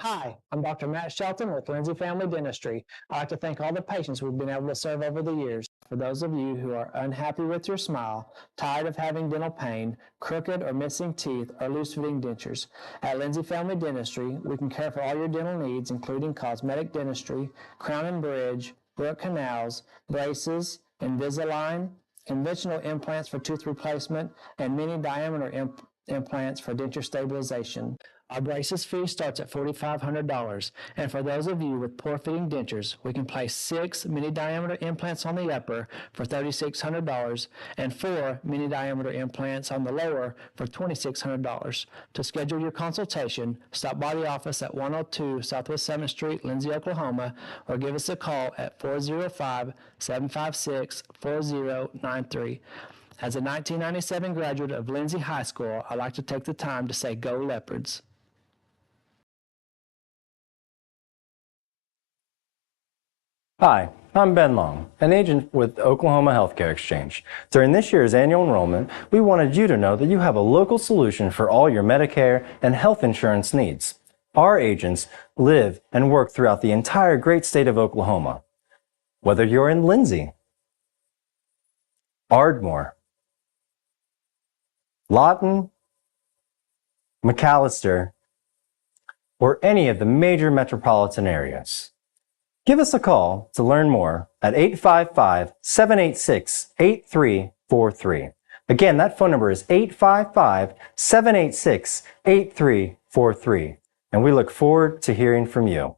Hi, I'm Dr. Matt Shelton with Lindsay Family Dentistry. I'd like to thank all the patients we've been able to serve over the years. For those of you who are unhappy with your smile, tired of having dental pain, crooked or missing teeth, or loose-fitting dentures, at Lindsay Family Dentistry, we can care for all your dental needs, including cosmetic dentistry, crown and bridge, root canals, braces, Invisalign, conventional implants for tooth replacement, and mini diameter implants for denture stabilization. Our braces fee starts at $4,500, and for those of you with poor-fitting dentures, we can place 6 mini-diameter implants on the upper for $3,600 and 4 mini-diameter implants on the lower for $2,600. To schedule your consultation, stop by the office at 102 Southwest 7th Street, Lindsay, Oklahoma, or give us a call at 405-756-4093. As a 1997 graduate of Lindsay High School, I'd like to take the time to say go Leopards. Hi, I'm Ben Long, an agent with Oklahoma Healthcare Exchange. During this year's annual enrollment, we wanted you to know that you have a local solution for all your Medicare and health insurance needs. Our agents live and work throughout the entire great state of Oklahoma. Whether you're in Lindsay, Ardmore, Lawton, McAllister, or any of the major metropolitan areas. Give us a call to learn more at 855-786-8343. Again, that phone number is 855-786-8343, and we look forward to hearing from you.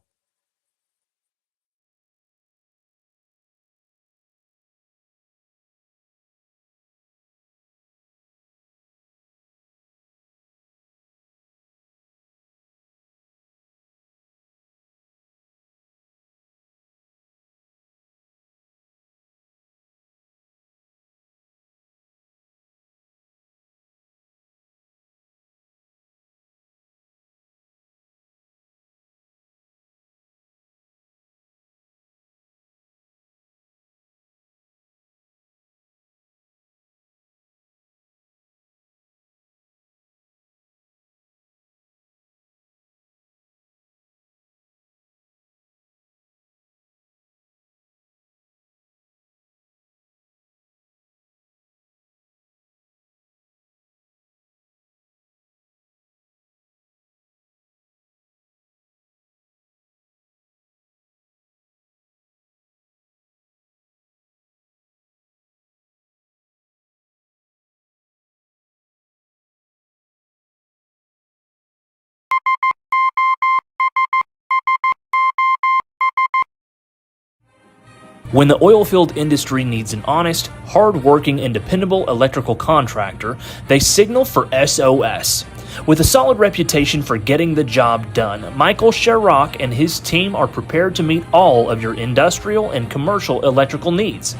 When the oilfield industry needs an honest, hard-working, and dependable electrical contractor, they signal for SOS. With a solid reputation for getting the job done, Michael Sherrock and his team are prepared to meet all of your industrial and commercial electrical needs.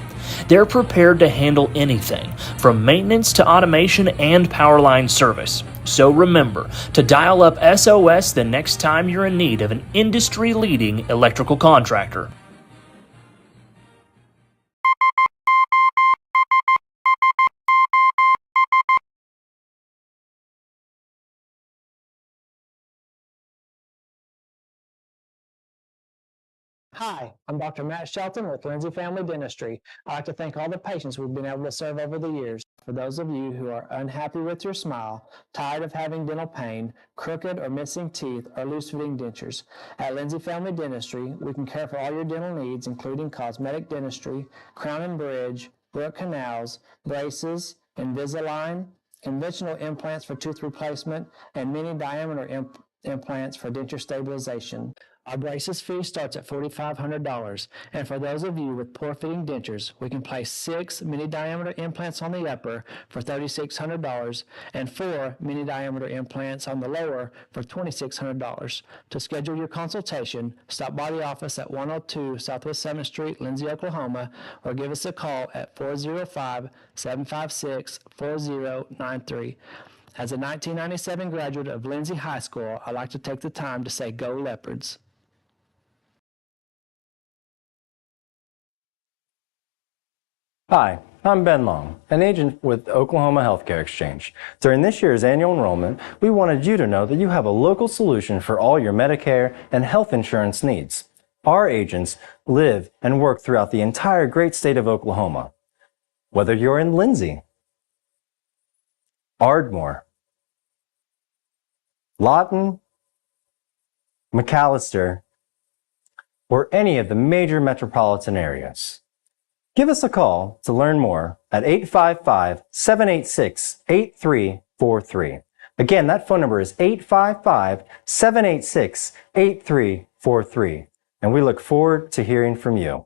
They're prepared to handle anything, from maintenance to automation and power line service. So remember to dial up SOS the next time you're in need of an industry-leading electrical contractor. Hi, I'm Dr. Matt Shelton with Lindsay Family Dentistry. I'd like to thank all the patients we've been able to serve over the years. For those of you who are unhappy with your smile, tired of having dental pain, crooked or missing teeth, or loose-fitting dentures, at Lindsay Family Dentistry, we can care for all your dental needs, including cosmetic dentistry, crown and bridge, root canals, braces, Invisalign, conventional implants for tooth replacement, and mini diameter implants for denture stabilization. Our braces fee starts at $4,500, and for those of you with poor-fitting dentures, we can place 6 mini-diameter implants on the upper for $3,600 and 4 mini-diameter implants on the lower for $2,600. To schedule your consultation, stop by the office at 102 Southwest 7th Street, Lindsay, Oklahoma, or give us a call at 405-756-4093. As a 1997 graduate of Lindsay High School, I'd like to take the time to say go Leopards. Hi, I'm Ben Long, an agent with Oklahoma Healthcare Exchange. During this year's annual enrollment, we wanted you to know that you have a local solution for all your Medicare and health insurance needs. Our agents live and work throughout the entire great state of Oklahoma. Whether you're in Lindsay, Ardmore, Lawton, McAllister, or any of the major metropolitan areas. Give us a call to learn more at 855-786-8343. Again, that phone number is 855-786-8343, and we look forward to hearing from you.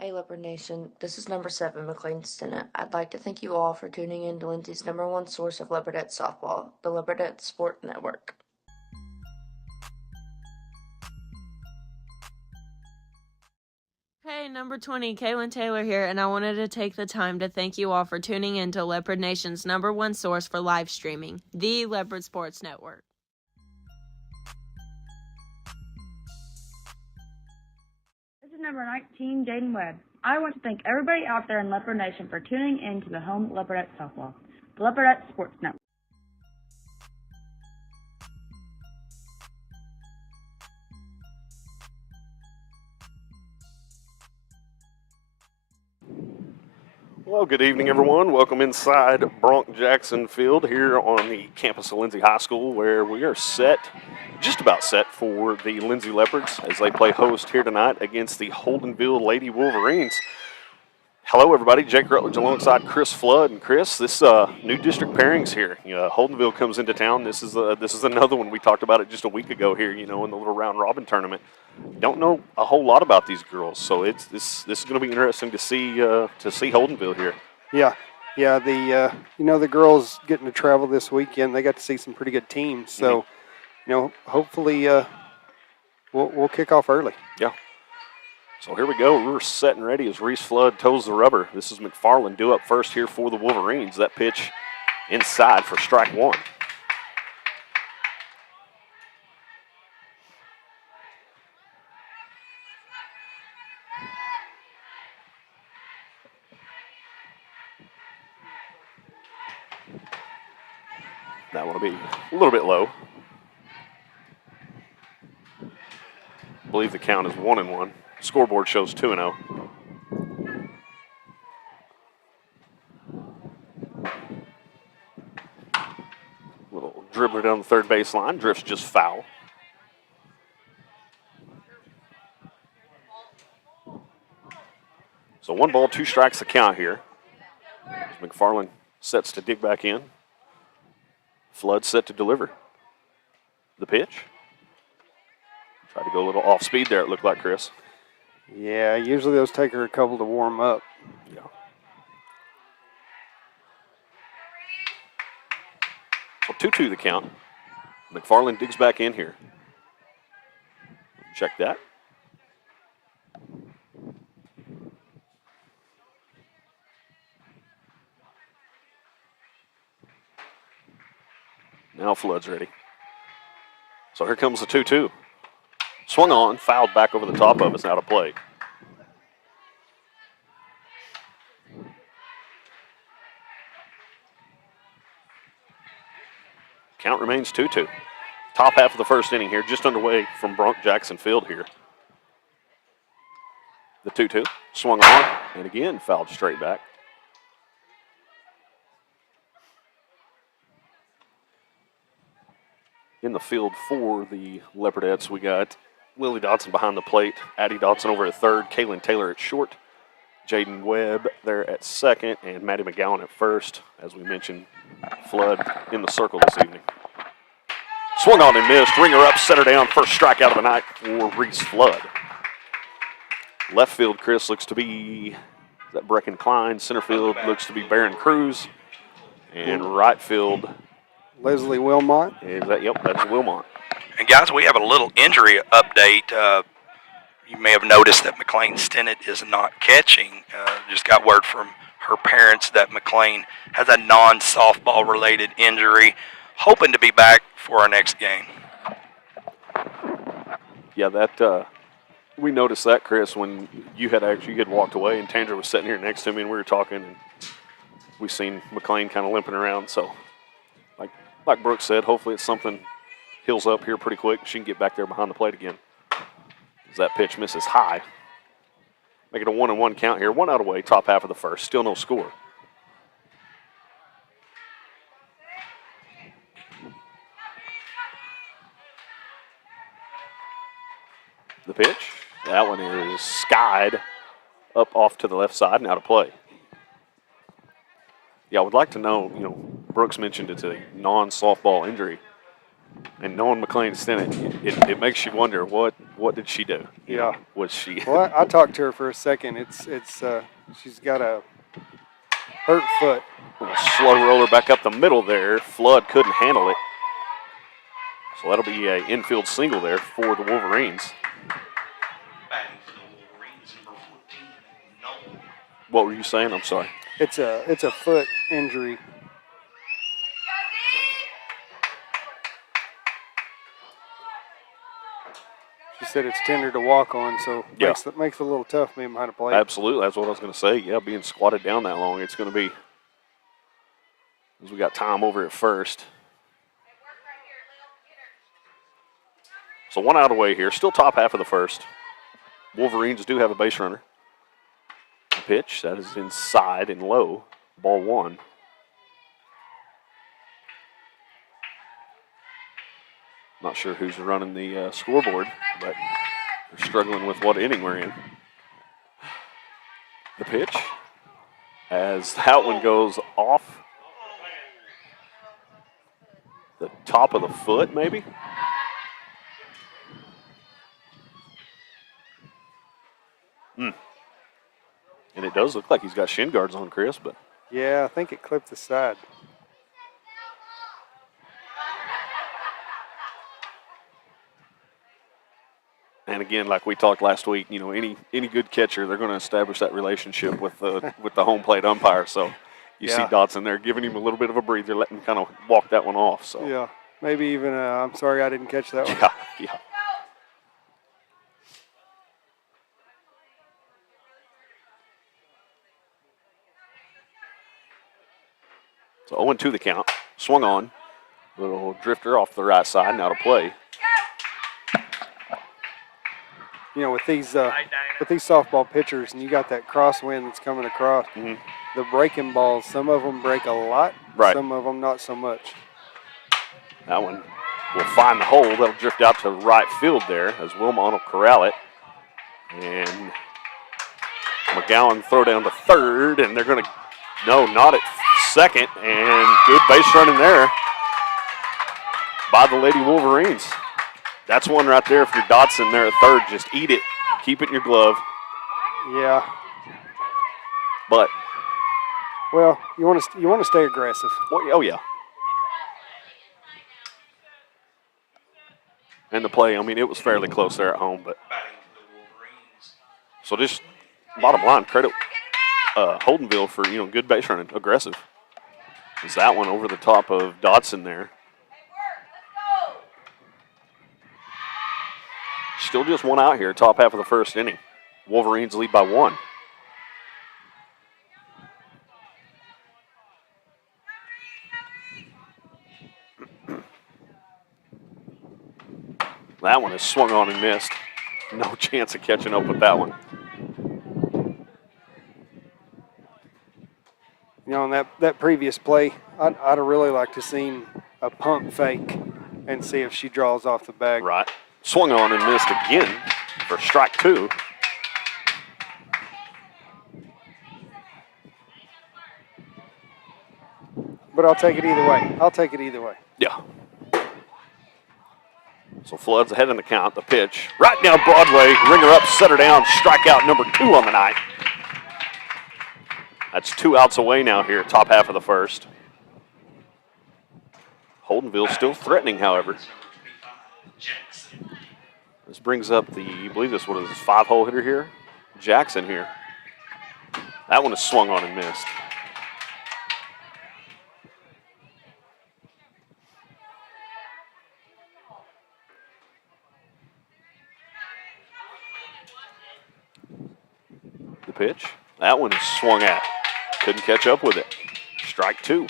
Hey Leopard Nation, this is number 7, McLean Stinnett. I'd like to thank you all for tuning in to Lindsay's #1 source of Leopardette softball, the Leopardette Sport Network. Hey, number 20, Kaylin Taylor here, and I wanted to take the time to thank you all for tuning in to Leopard Nation's #1 source for live streaming, the Leopard Sports Network. This is number 19, Jaden Webb. I want to thank everybody out there in Leopard Nation for tuning in to the home Leopardette softball, the Leopardette Sports Network. Well, good evening, everyone. Welcome inside Bronk Jackson Field here on the campus of Lindsay High School, where we are just about set for the Lindsay Leopards as they play host here tonight against the Holdenville Lady Wolverines. Hello, everybody. Jake Rutledge alongside Chris Flood. And Chris, this new district pairings here. Holdenville comes into town. This is another one. We talked about it just a week ago here, in the little round robin tournament. Don't know a whole lot about these girls, so this is going to be interesting to see Holdenville here. Yeah. The girls getting to travel this weekend. They got to see some pretty good teams. So, hopefully we'll kick off early. Yeah. So here we go. We're set and ready as Reese Flood toes the rubber. This is McFarland due up first here for the Wolverines. That pitch inside for strike one. That one will be a little bit low. I believe the count is 1-1. Scoreboard shows 2-0. Little dribbler down the third baseline. Drifts just foul. So 1 ball, 2 strikes the count here. McFarland sets to dig back in. Flood set to deliver. The pitch. Tried to go a little off speed there, it looked like, Chris. Yeah, usually those take her a couple to warm up. Yeah. So 2-2 the count. McFarland digs back in here. Check that. Now Flood's ready. So here comes the 2-2. Swung on, fouled back over the top of us, out of play. Count remains 2-2. Top half of the first inning here, just underway from Bronk Jackson Field here. The 2-2, swung on, and again fouled straight back. In the field for the Leopardettes, we got Lily Dodson behind the plate, Addie Dodson over at third, Kaylin Taylor at short, Jaden Webb there at second, and Maddie McGowan at first. As we mentioned, Flood in the circle this evening. Swung on and missed. Ringer up, set her down. First strikeout of the night for Reese Flood. Left field, Chris, looks to be that Brecken Klein. Center field looks to be Barron Cruz. And right field, Leslie Wilmot. That's Wilmot. And guys, we have a little injury update. You may have noticed that McLean Stinnett is not catching. Just got word from her parents that McLean has a non-softball related injury. Hoping to be back for our next game. Yeah, that we noticed that, Chris, when you had walked away and Tandra was sitting here next to me and we were talking, and we seen McLean kind of limping around. So, like Brooks said, hopefully it's something heals up here pretty quick. She can get back there behind the plate again. As that pitch misses high. Make it a 1-1 count here. 1 out away, top half of the first. Still no score. The pitch. That one is skied up off to the left side and out of play. Yeah, I would like to know, Brooks mentioned it's a non-softball injury. And knowing McLean Stinnett, it makes you wonder what did she do? You know, was she? Well, I talked to her for a second. She's got a hurt foot. Slow roller back up the middle there. Flood couldn't handle it. So that'll be an infield single there for the Wolverines. What were you saying? I'm sorry. It's a foot injury. She said it's tender to walk on, so makes it a little tough being behind a plate. Absolutely, that's what I was going to say. Yeah, being squatted down that long, it's going to be. As we got time over at first. So 1 out away here, still top half of the first. Wolverines do have a base runner. The pitch, that is inside and low. Ball 1. Not sure who's running the scoreboard, but they're struggling with what inning we're in. The pitch, as that one goes off the top of the foot, maybe. And it does look like he's got shin guards on, Chris, but. Yeah, I think it clipped the side. And again, like we talked last week, you know, any good catcher, they're going to establish that relationship with the home plate umpire. So you see Dotson there giving him a little bit of a breather, letting him kind of walk that one off. So yeah, maybe even I'm sorry I didn't catch that one. Yeah. So 0-2 the count. Swung on. Little drifter off the right side, now to play. You know, with these softball pitchers, and you got that crosswind that's coming across, the breaking balls, some of them break a lot, some of them not so much. That one will find the hole. That'll drift out to right field there as Wilmot will corral it. And McGowan throw down to third, and they're going to, no, not at second, and good base running there by the Lady Wolverines. That's one right there. If you're Dotson there at third, just eat it. Keep it in your glove. Yeah. But. Well, you want to stay aggressive. Oh yeah. And the play, I mean, it was fairly close there at home, but. So just bottom line, credit Holdenville for, good base running, aggressive. Is that one over the top of Dotson there. Still just one out here, top half of the first inning. Wolverines lead by 1. That one is swung on and missed. No chance of catching up with that one. You know, in that previous play, I'd have really liked to seen a pump fake and see if she draws off the bag. Right. Swung on and missed again for strike 2. But I'll take it either way. Yeah. So Flood's ahead in the count. The pitch right down Broadway. Ringer up, set her down. Strikeout number 2 on the night. That's 2 outs away now here, top half of the first. Holdenville still threatening, however. This brings up I believe this was his 5-hole hitter here, Jackson here. That one is swung on and missed. The pitch, that one is swung at. Couldn't catch up with it. Strike 2.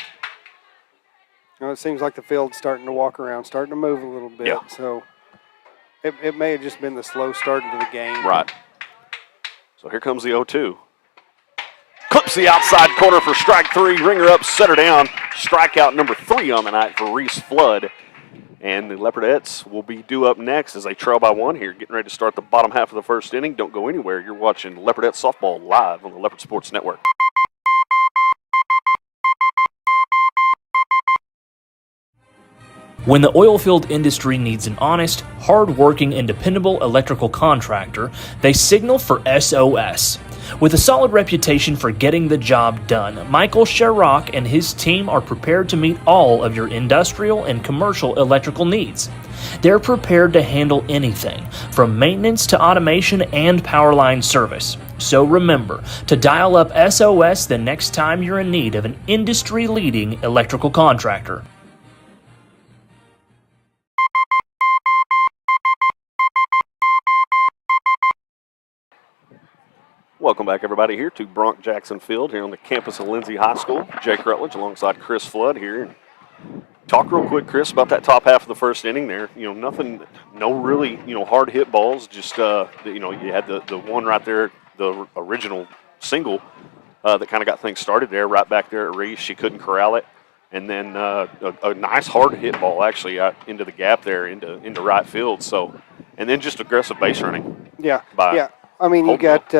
Well, it seems like the field's starting to walk around, starting to move a little bit. Yeah. So it may have just been the slow start into the game. Right. So here comes the 0-2. Clips the outside corner for strike 3. Ringer up, set her down. Strikeout number 3 on the night for Reese Flood. And the Leopardettes will be due up next as they trail by 1 here, getting ready to start the bottom half of the first inning. Don't go anywhere. You're watching Leopardette Softball live on the Leopard Sports Network. When the oilfield industry needs an honest, hard-working, and dependable electrical contractor, they signal for SOS. With a solid reputation for getting the job done, Michael Sherrock and his team are prepared to meet all of your industrial and commercial electrical needs. They're prepared to handle anything, from maintenance to automation and power line service. So remember to dial up SOS the next time you're in need of an industry-leading electrical contractor. Welcome back, everybody, here to Bronk Jackson Field here on the campus of Lindsay High School. Jake Rutledge alongside Chris Flood here. Talk real quick, Chris, about that top half of the first inning there. Nothing, no really, hard hit balls. Just, you had the one right there, the original single that kind of got things started there, right back there at Reese. She couldn't corral it. And then a nice hard hit ball actually out into the gap there, into right field. So, and then just aggressive base running. Yeah. I mean, you got.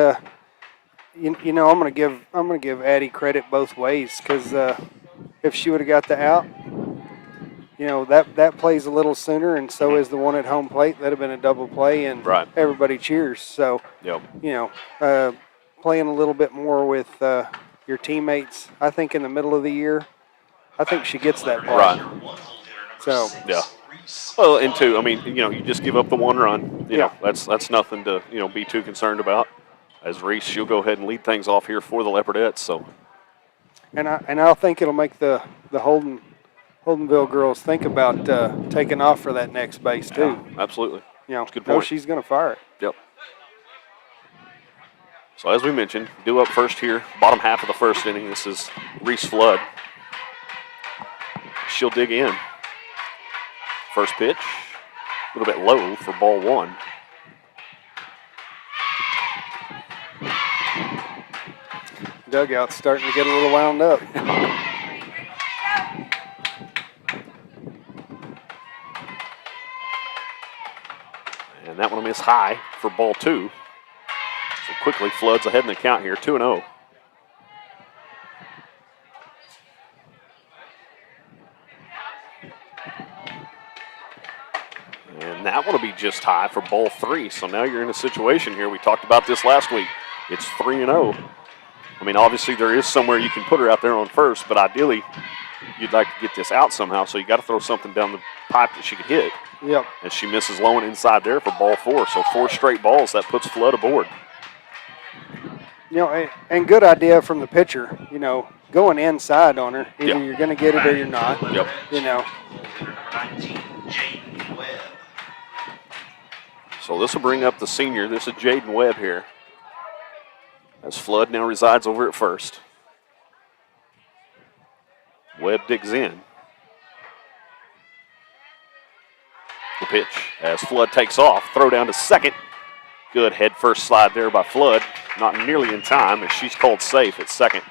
I'm gonna give Addie credit both ways, because if she would have got the out, that plays a little sooner, and so is the one at home plate. That'd have been a double play, and everybody cheers. So, playing a little bit more with your teammates. I think in the middle of the year, I think she gets that ball. Right. So yeah. Well, and two, I mean, you just give up the one run. That's nothing to be too concerned about. As Reese, she'll go ahead and lead things off here for the Leopardettes. So, and I think it'll make the Holdenville girls think about taking off for that next base too. Yeah, absolutely. Good point. No, she's going to fire it. Yep. So as we mentioned, due up first here, bottom half of the first inning. This is Reese Flood. She'll dig in. First pitch, a little bit low for ball one. Dugout's starting to get a little wound up. And that one will miss high for ball two. So quickly Flood's ahead in the count here, 2-0. And that one will be just high for ball three. So now you're in a situation here. We talked about this last week. It's 3-0. I mean, obviously there is somewhere you can put her out there on first, but ideally you'd like to get this out somehow, so you got to throw something down the pipe that she could hit. Yep. And she misses low and inside there for ball four. So 4 straight balls, that puts Flood aboard. And good idea from the pitcher, going inside on her. Either you're going to get it or you're not. Yep. So this will bring up the senior. This is Jaden Webb here. As Flood now resides over at first. Webb digs in. The pitch as Flood takes off. Throw down to second. Good head first slide there by Flood. Not nearly in time as she's called safe at second.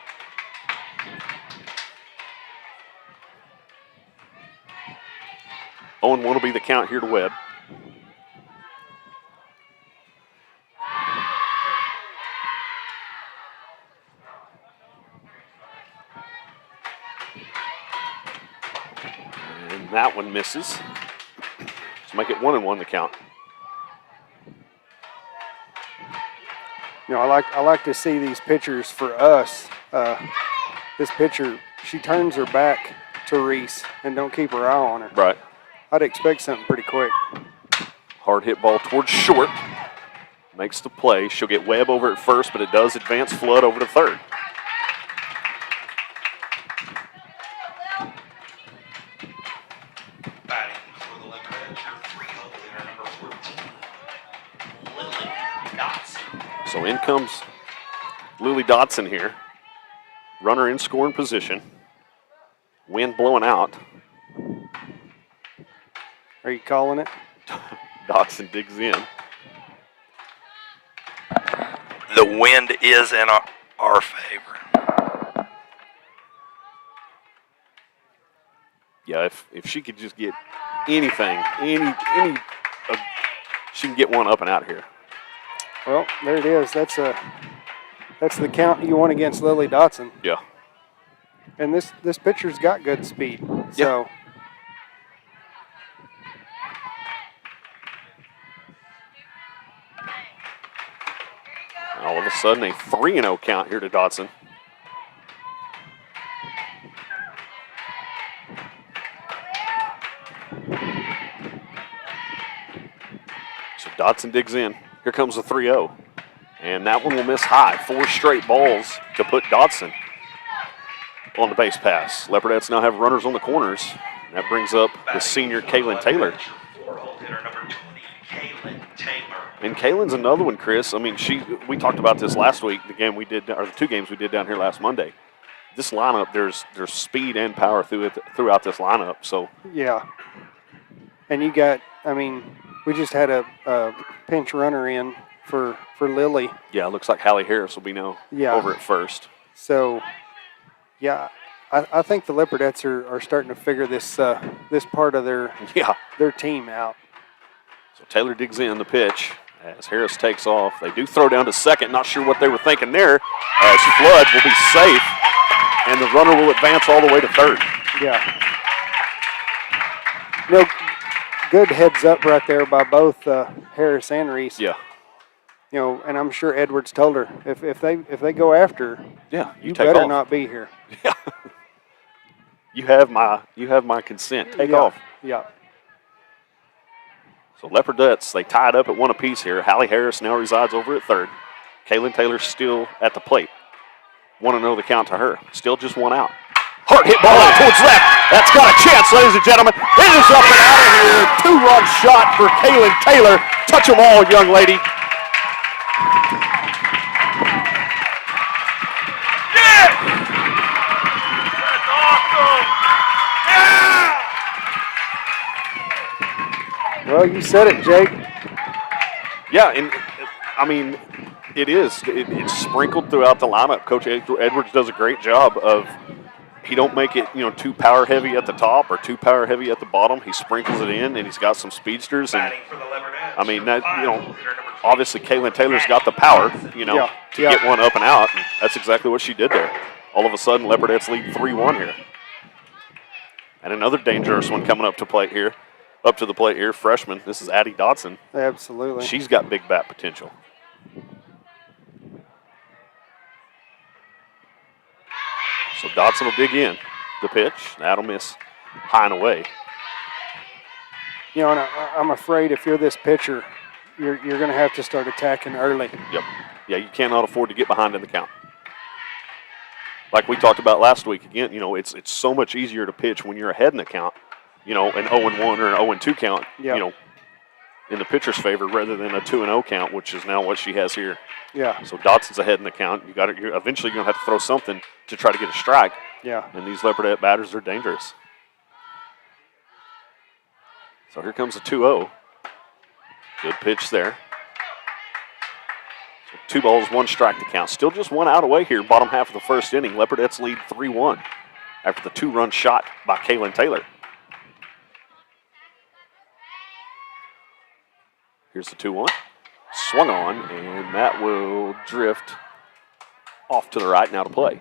Oh, and 1 will be the count here to Webb. And that one misses. Let's make it 1-1 the count. I like to see these pitchers for us. This pitcher, she turns her back to Reese and don't keep her eye on her. Right. I'd expect something pretty quick. Hard hit ball towards short. Makes the play. She'll get Webb over at first, but it does advance Flood over to third. So in comes Lily Dotson here. Runner in scoring position. Wind blowing out. Are you calling it? Dotson digs in. The wind is in our favor. Yeah, if she could just get anything, she can get one up and out here. Well, there it is. That's the count you want against Lily Dotson. Yeah. And this pitcher's got good speed. So All of a sudden, a 3-0 count here to Dotson. So Dotson digs in. Here comes the 3-0. And that one will miss high. 4 straight balls to put Dotson on the base pass. Leopardettes now have runners on the corners. That brings up the senior Kaylin Taylor. And Kaylin's another one, Chris. I mean, we talked about this last week, the game we did, or the 2 games we did down here last Monday. This lineup, there's speed and power throughout this lineup. So yeah. And you got, I mean, we just had a pinch runner in for Lily. yeah, it looks like Hallie Harris will be over at first. So, yeah, I think the Leopardettes are starting to figure this part of their team out. So Taylor digs in the pitch as Harris takes off. They do throw down to second. Not sure what they were thinking there, as Flood will be safe, and the runner will advance all the way to third. Yeah. Good heads up right there by both Harris and Reese. Yeah. And I'm sure Edwards told her if they go after, you take better off. not be here. Yeah. You have my consent. Take off. Yeah. So Leopardettes, they tied up at 1 apiece here. Hallie Harris now resides over at third. Kaylin Taylor still at the plate. 1-0 the count to her. Still just 1 out. Hard hit ball out towards left. That's got a chance, ladies and gentlemen. It is up and out of here. 2-run shot for Kaylin Taylor. Touch them all, young lady. Well, you said it, Jake. Yeah, and I mean, it is. It's sprinkled throughout the lineup. Coach Edwards does a great job of, he don't make it, too power heavy at the top or too power heavy at the bottom. He sprinkles it in, and he's got some speedsters. And I mean, that, obviously Kaylin Taylor's got the power, to get one up and out. And that's exactly what she did there. All of a sudden, Leopardettes lead 3-1 here. And another dangerous one coming up to the plate here, freshman. This is Addie Dotson. Absolutely. She's got big bat potential. So Dotson will dig in the pitch. That'll miss high and away. And I'm afraid if you're this pitcher, you're going to have to start attacking early. Yep. Yeah, you cannot afford to get behind in the count. Like we talked about last week, again, it's so much easier to pitch when you're ahead in the count. An 0-1 or an 0-2 count, in the pitcher's favor rather than a 2-0 count, which is now what she has here. Yeah. So Dotson's ahead in the count. You're eventually going to have to throw something to try to get a strike. Yeah. And these Leopardette batters are dangerous. So here comes a 2-0. Good pitch there. So 2 balls, 1 strike to count. Still just 1 out away here, bottom half of the first inning. Leopardettes lead 3-1 after the 2-run shot by Kaylin Taylor. Here's the 2-1. Swung on, and that will drift off to the right now to play.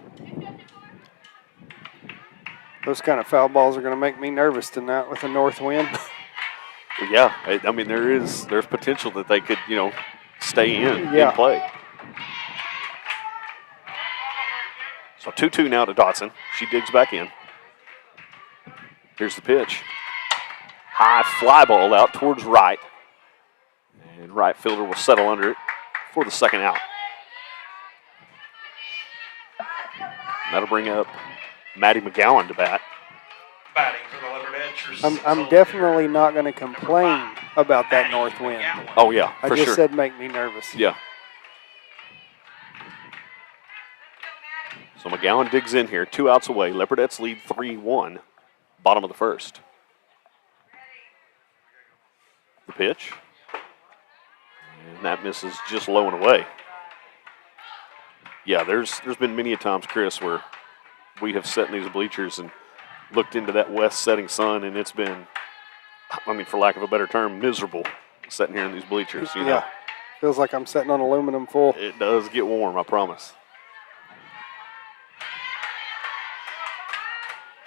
Those kind of foul balls are going to make me nervous tonight with a north wind. Yeah, I mean, there's potential that they could, stay in play. So 2-2 now to Dotson. She digs back in. Here's the pitch. High fly ball out towards right. And right fielder will settle under it for the second out. That'll bring up Maddie McGowan to bat. Batting for the Leopardettes. I'm definitely not going to complain about that north wind. Oh, yeah, I for just sure. said make me nervous. Yeah. So McGowan digs in here, 2 outs away. Leopardettes lead 3-1, bottom of the first. The pitch. And that misses just low and away. Yeah, there's been many a times, Chris, where we have sat in these bleachers and looked into that west setting sun, and it's been, for lack of a better term, miserable sitting here in these bleachers. Yeah, feels like I'm sitting on aluminum foil. It does get warm, I promise.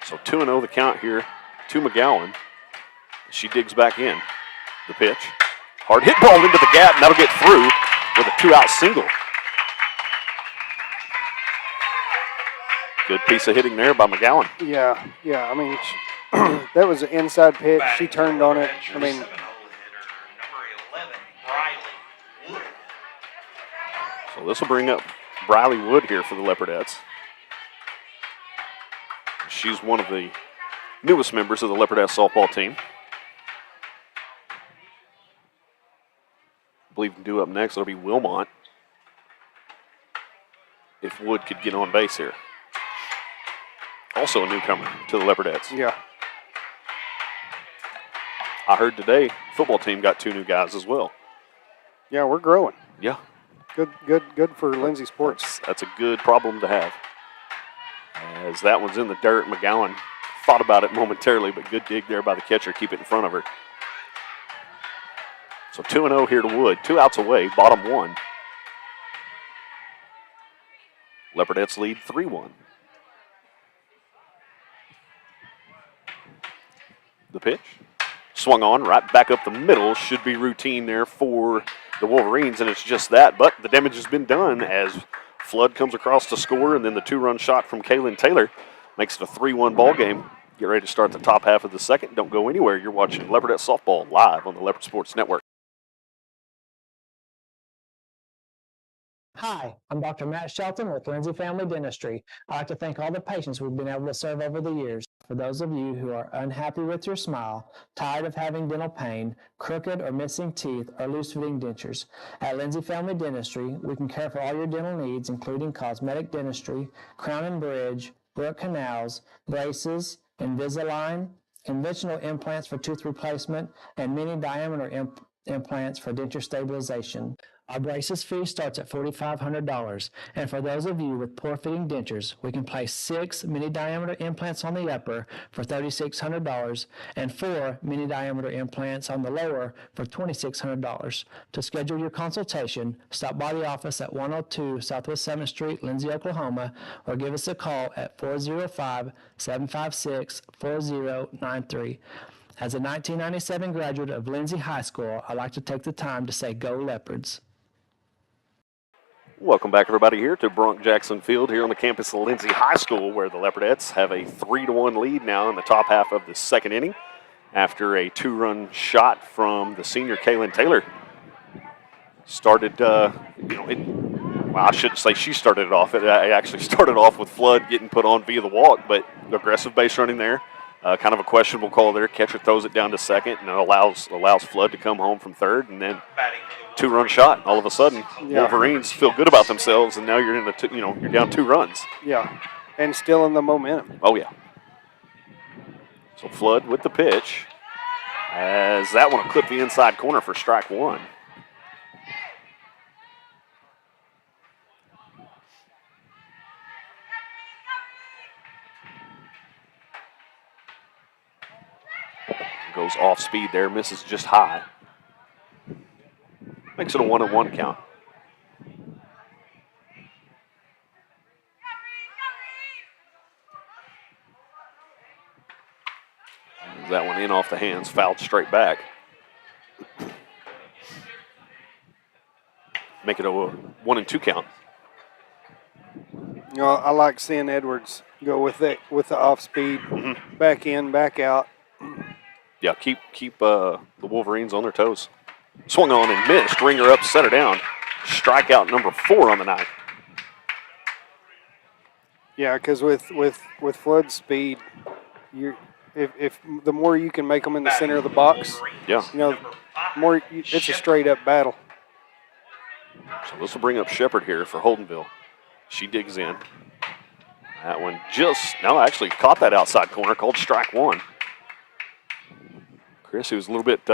So 2-0 the count here to McGowan. She digs back in. The pitch. Hard hit ball into the gap, and that'll get through with a 2-out single. Good piece of hitting there by McGowan. Yeah. I mean, that was an inside pitch. She turned on it. I mean, so this will bring up Briley Wood here for the Leopardettes. She's one of the newest members of the Leopardette softball team. I believe due up next it'll be Wilmot. If Wood could get on base here. Also a newcomer to the Leopardettes. yeah. I heard today football team got 2 new guys as well. Yeah, we're growing. Yeah, Good for Lindsay Sports. that's a good problem to have. As that one's in the dirt, McGowan thought about it momentarily, but good dig there by the catcher, keep it in front of her. So 2-0 here to Wood, 2 outs away, bottom 1. Leopardettes lead 3-1. The pitch. Swung on right back up the middle. Should be routine there for the Wolverines, and it's just that. But the damage has been done as Flood comes across to score, and then the 2-run shot from Kaylin Taylor makes it a 3-1 ball game. Get ready to start the top half of the second. Don't go anywhere. You're watching Leopardette Softball live on the Leopard Sports Network. Hi, I'm Dr. Matt Shelton with Lindsay Family Dentistry. I'd like to thank all the patients we've been able to serve over the years. For those of you who are unhappy with your smile, tired of having dental pain, crooked or missing teeth, or loose-fitting dentures, at Lindsay Family Dentistry, we can care for all your dental needs, including cosmetic dentistry, crown and bridge, root canals, braces, Invisalign, conventional implants for tooth replacement, and mini diameter implants for denture stabilization. Our braces fee starts at $4,500, and for those of you with poor-fitting dentures, we can place 6 mini-diameter implants on the upper for $3,600 and 4 mini-diameter implants on the lower for $2,600. To schedule your consultation, stop by the office at 102 Southwest 7th Street, Lindsay, Oklahoma, or give us a call at 405-756-4093. As a 1997 graduate of Lindsay High School, I'd like to take the time to say go Leopards. Welcome back, everybody, here to Bronk Jackson Field here on the campus of Lindsay High School, where the Leopardettes have a 3-1 lead now in the top half of the second inning after a 2-run shot from the senior Kaylin Taylor. Started, well, I shouldn't say she started it off. It actually started off with Flood getting put on via the walk, but aggressive base running there. Kind of a questionable call there. Catcher throws it down to second and allows Flood to come home from third, and then 2-run shot. All of a sudden, Wolverines feel good about themselves, and now you're in you're down 2 runs. Yeah, and still in the momentum. Oh yeah. So Flood with the pitch, as that one will clip the inside corner for strike 1. Goes off speed there, misses just high. Makes it a 1-1 count. That one in off the hands, fouled straight back. Make it a 1-2 count. You know, I like seeing Edwards go with the off speed, back in, back out. Yeah, keep the Wolverines on their toes. Swung on and missed. Ringer up, set her down. Strikeout number 4 on the night. Yeah, because with Flood's speed, if the more you can make them in the center of the box, it's a straight up battle. So this will bring up Shepard here for Holdenville. She digs in. That one actually caught that outside corner, called strike 1. Chris, he was a little bit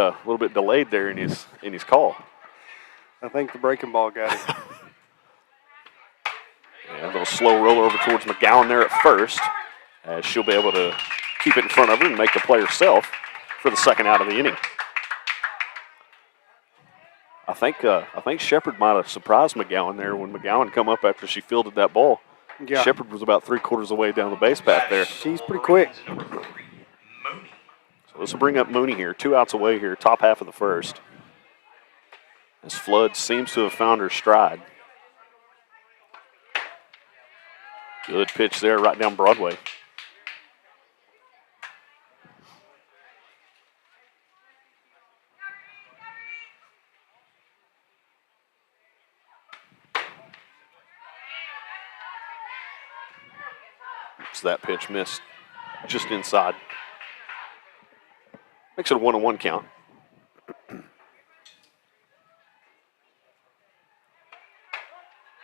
delayed there in his call. I think the breaking ball got it. A little slow roll over towards McGowan there at first, as she'll be able to keep it in front of her and make the play herself for the second out of the inning. I think Shepard might have surprised McGowan there when McGowan come up after she fielded that ball. Yeah. Shepard was about 3/4 of the way down the base path there. She's pretty quick. So this will bring up Mooney here, 2 outs away here, top half of the first. As Flood seems to have found her stride. Good pitch there right down Broadway. So that pitch missed just inside. Makes it a 1-1 count.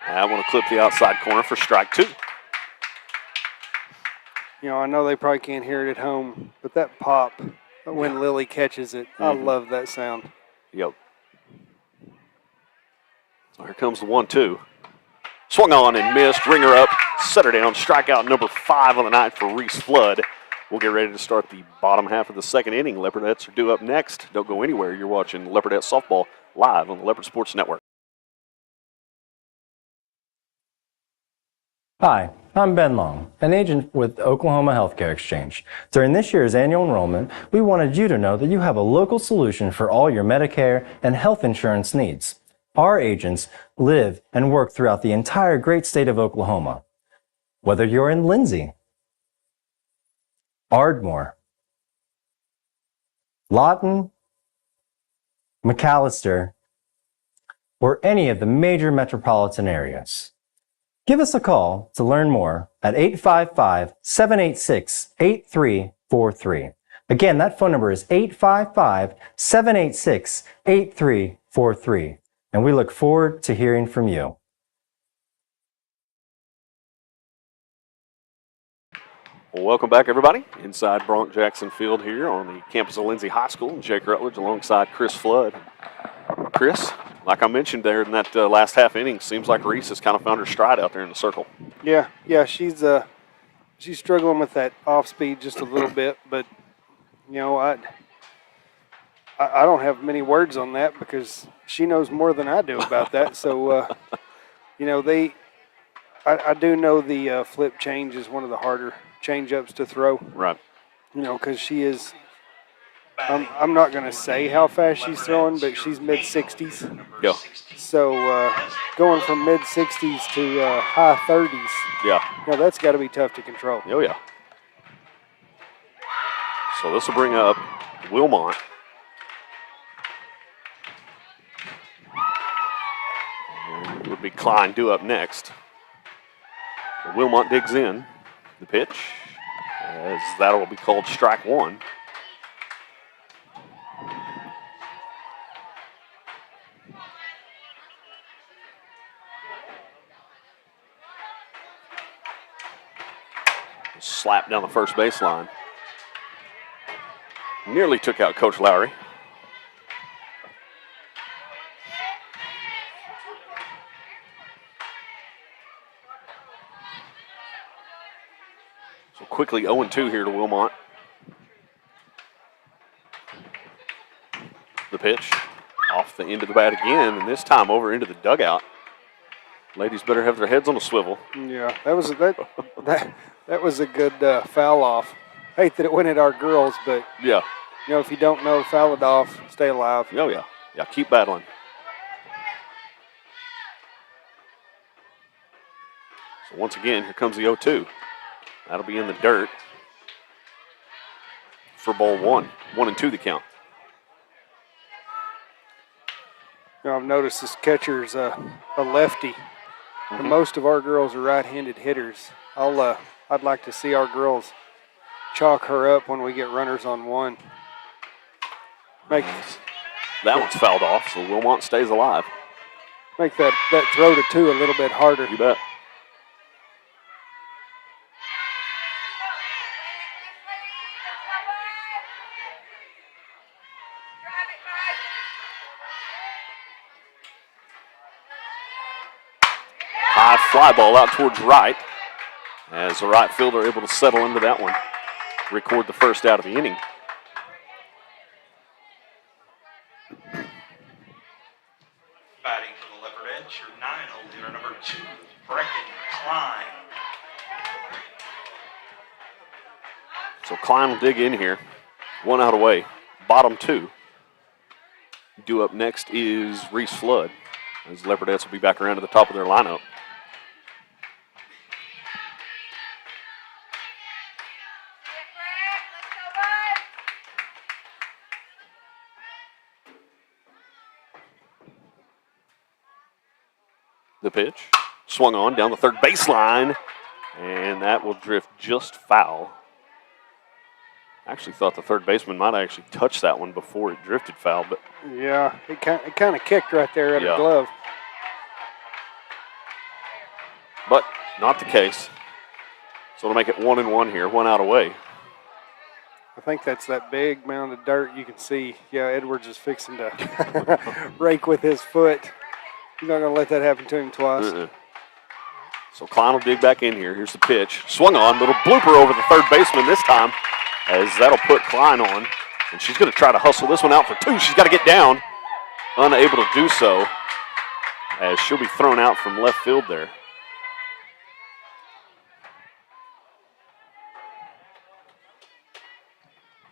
I want to clip the outside corner for strike 2. You know, I know they probably can't hear it at home, but that pop when Lily catches it, I love that sound. Yep. So here comes the 1-2. Swung on and missed. Ringer up, set her down. Strikeout number 5 on the night for Reese Flood. We'll get ready to start the bottom half of the second inning. Leopardettes are due up next. Don't go anywhere. You're watching Leopardette Softball live on the Leopard Sports Network. Hi, I'm Ben Long, an agent with Oklahoma Healthcare Exchange. During this year's annual enrollment, we wanted you to know that you have a local solution for all your Medicare and health insurance needs. Our agents live and work throughout the entire great state of Oklahoma. Whether you're in Lindsay, Ardmore, Lawton, McAllister, or any of the major metropolitan areas. Give us a call to learn more at 855-786-8343. Again, that phone number is 855-786-8343. And we look forward to hearing from you. Well, welcome back, everybody, inside Bronk Jackson Field here on the campus of Lindsay High School. Jake Rutledge alongside Chris Flood. Chris, like I mentioned there in that last half inning, seems like Reese has kind of found her stride out there in the circle. Yeah, she's struggling with that off speed just a little bit, but you know, I don't have many words on that because she knows more than I do about that. So, you know, I do know the flip change is one of the harder change-ups to throw. Right. You know, because she is. I'm not going to say how fast she's throwing, but she's mid-60s. Yeah. So going from mid-60s to high 30s, yeah, you know, that's got to be tough to control. Oh, yeah. So this will bring up Wilmot. And it would be Klein due up next. So Wilmot digs in. The pitch, as that will be called strike 1. Slap down the first baseline. Nearly took out Coach Lowry. So quickly 0-2 here to Wilmot. The pitch off the end of the bat again, and this time over into the dugout. Ladies better have their heads on a swivel. Yeah, that was a good foul off. Hate that it went at our girls, but yeah, you know, if you don't know, foul it off, stay alive. Oh yeah, keep battling. So once again, here comes the 0-2. That'll be in the dirt for ball 1. 1-2 the count. You know, I've noticed this catcher's a lefty. And most of our girls are right-handed hitters. I'd like to see our girls chalk her up when we get runners on 1. That one's fouled off, so Wilmot stays alive. Make that throw to 2 a little bit harder. You bet. High fly ball out towards right, as the right fielder able to settle into that one. Record the first out of the inning. Batting for the Leopardettes, your 9-hole hitter, number 2, Brecken Klein. So Klein will dig in here. 1 out away. Bottom 2. Due up next is Reese Flood, as Leopardettes will be back around to the top of their lineup. The pitch swung on down the third baseline, and that will drift just foul. I actually thought the third baseman might have actually touched that one before it drifted foul, but Yeah, it kind of kicked right there at Yeah. her glove. but not the case. So it'll make it 1-1 here, 1 out away. I think that's that big mound of dirt you can see. Yeah, Edwards is fixing to rake with his foot. He's not going to let that happen to him twice. So Klein will dig back in here. Here's the pitch. Swung on. Little blooper over the third baseman this time, as that'll put Klein on. And she's going to try to hustle this one out for 2. She's got to get down. Unable to do so, as she'll be thrown out from left field there.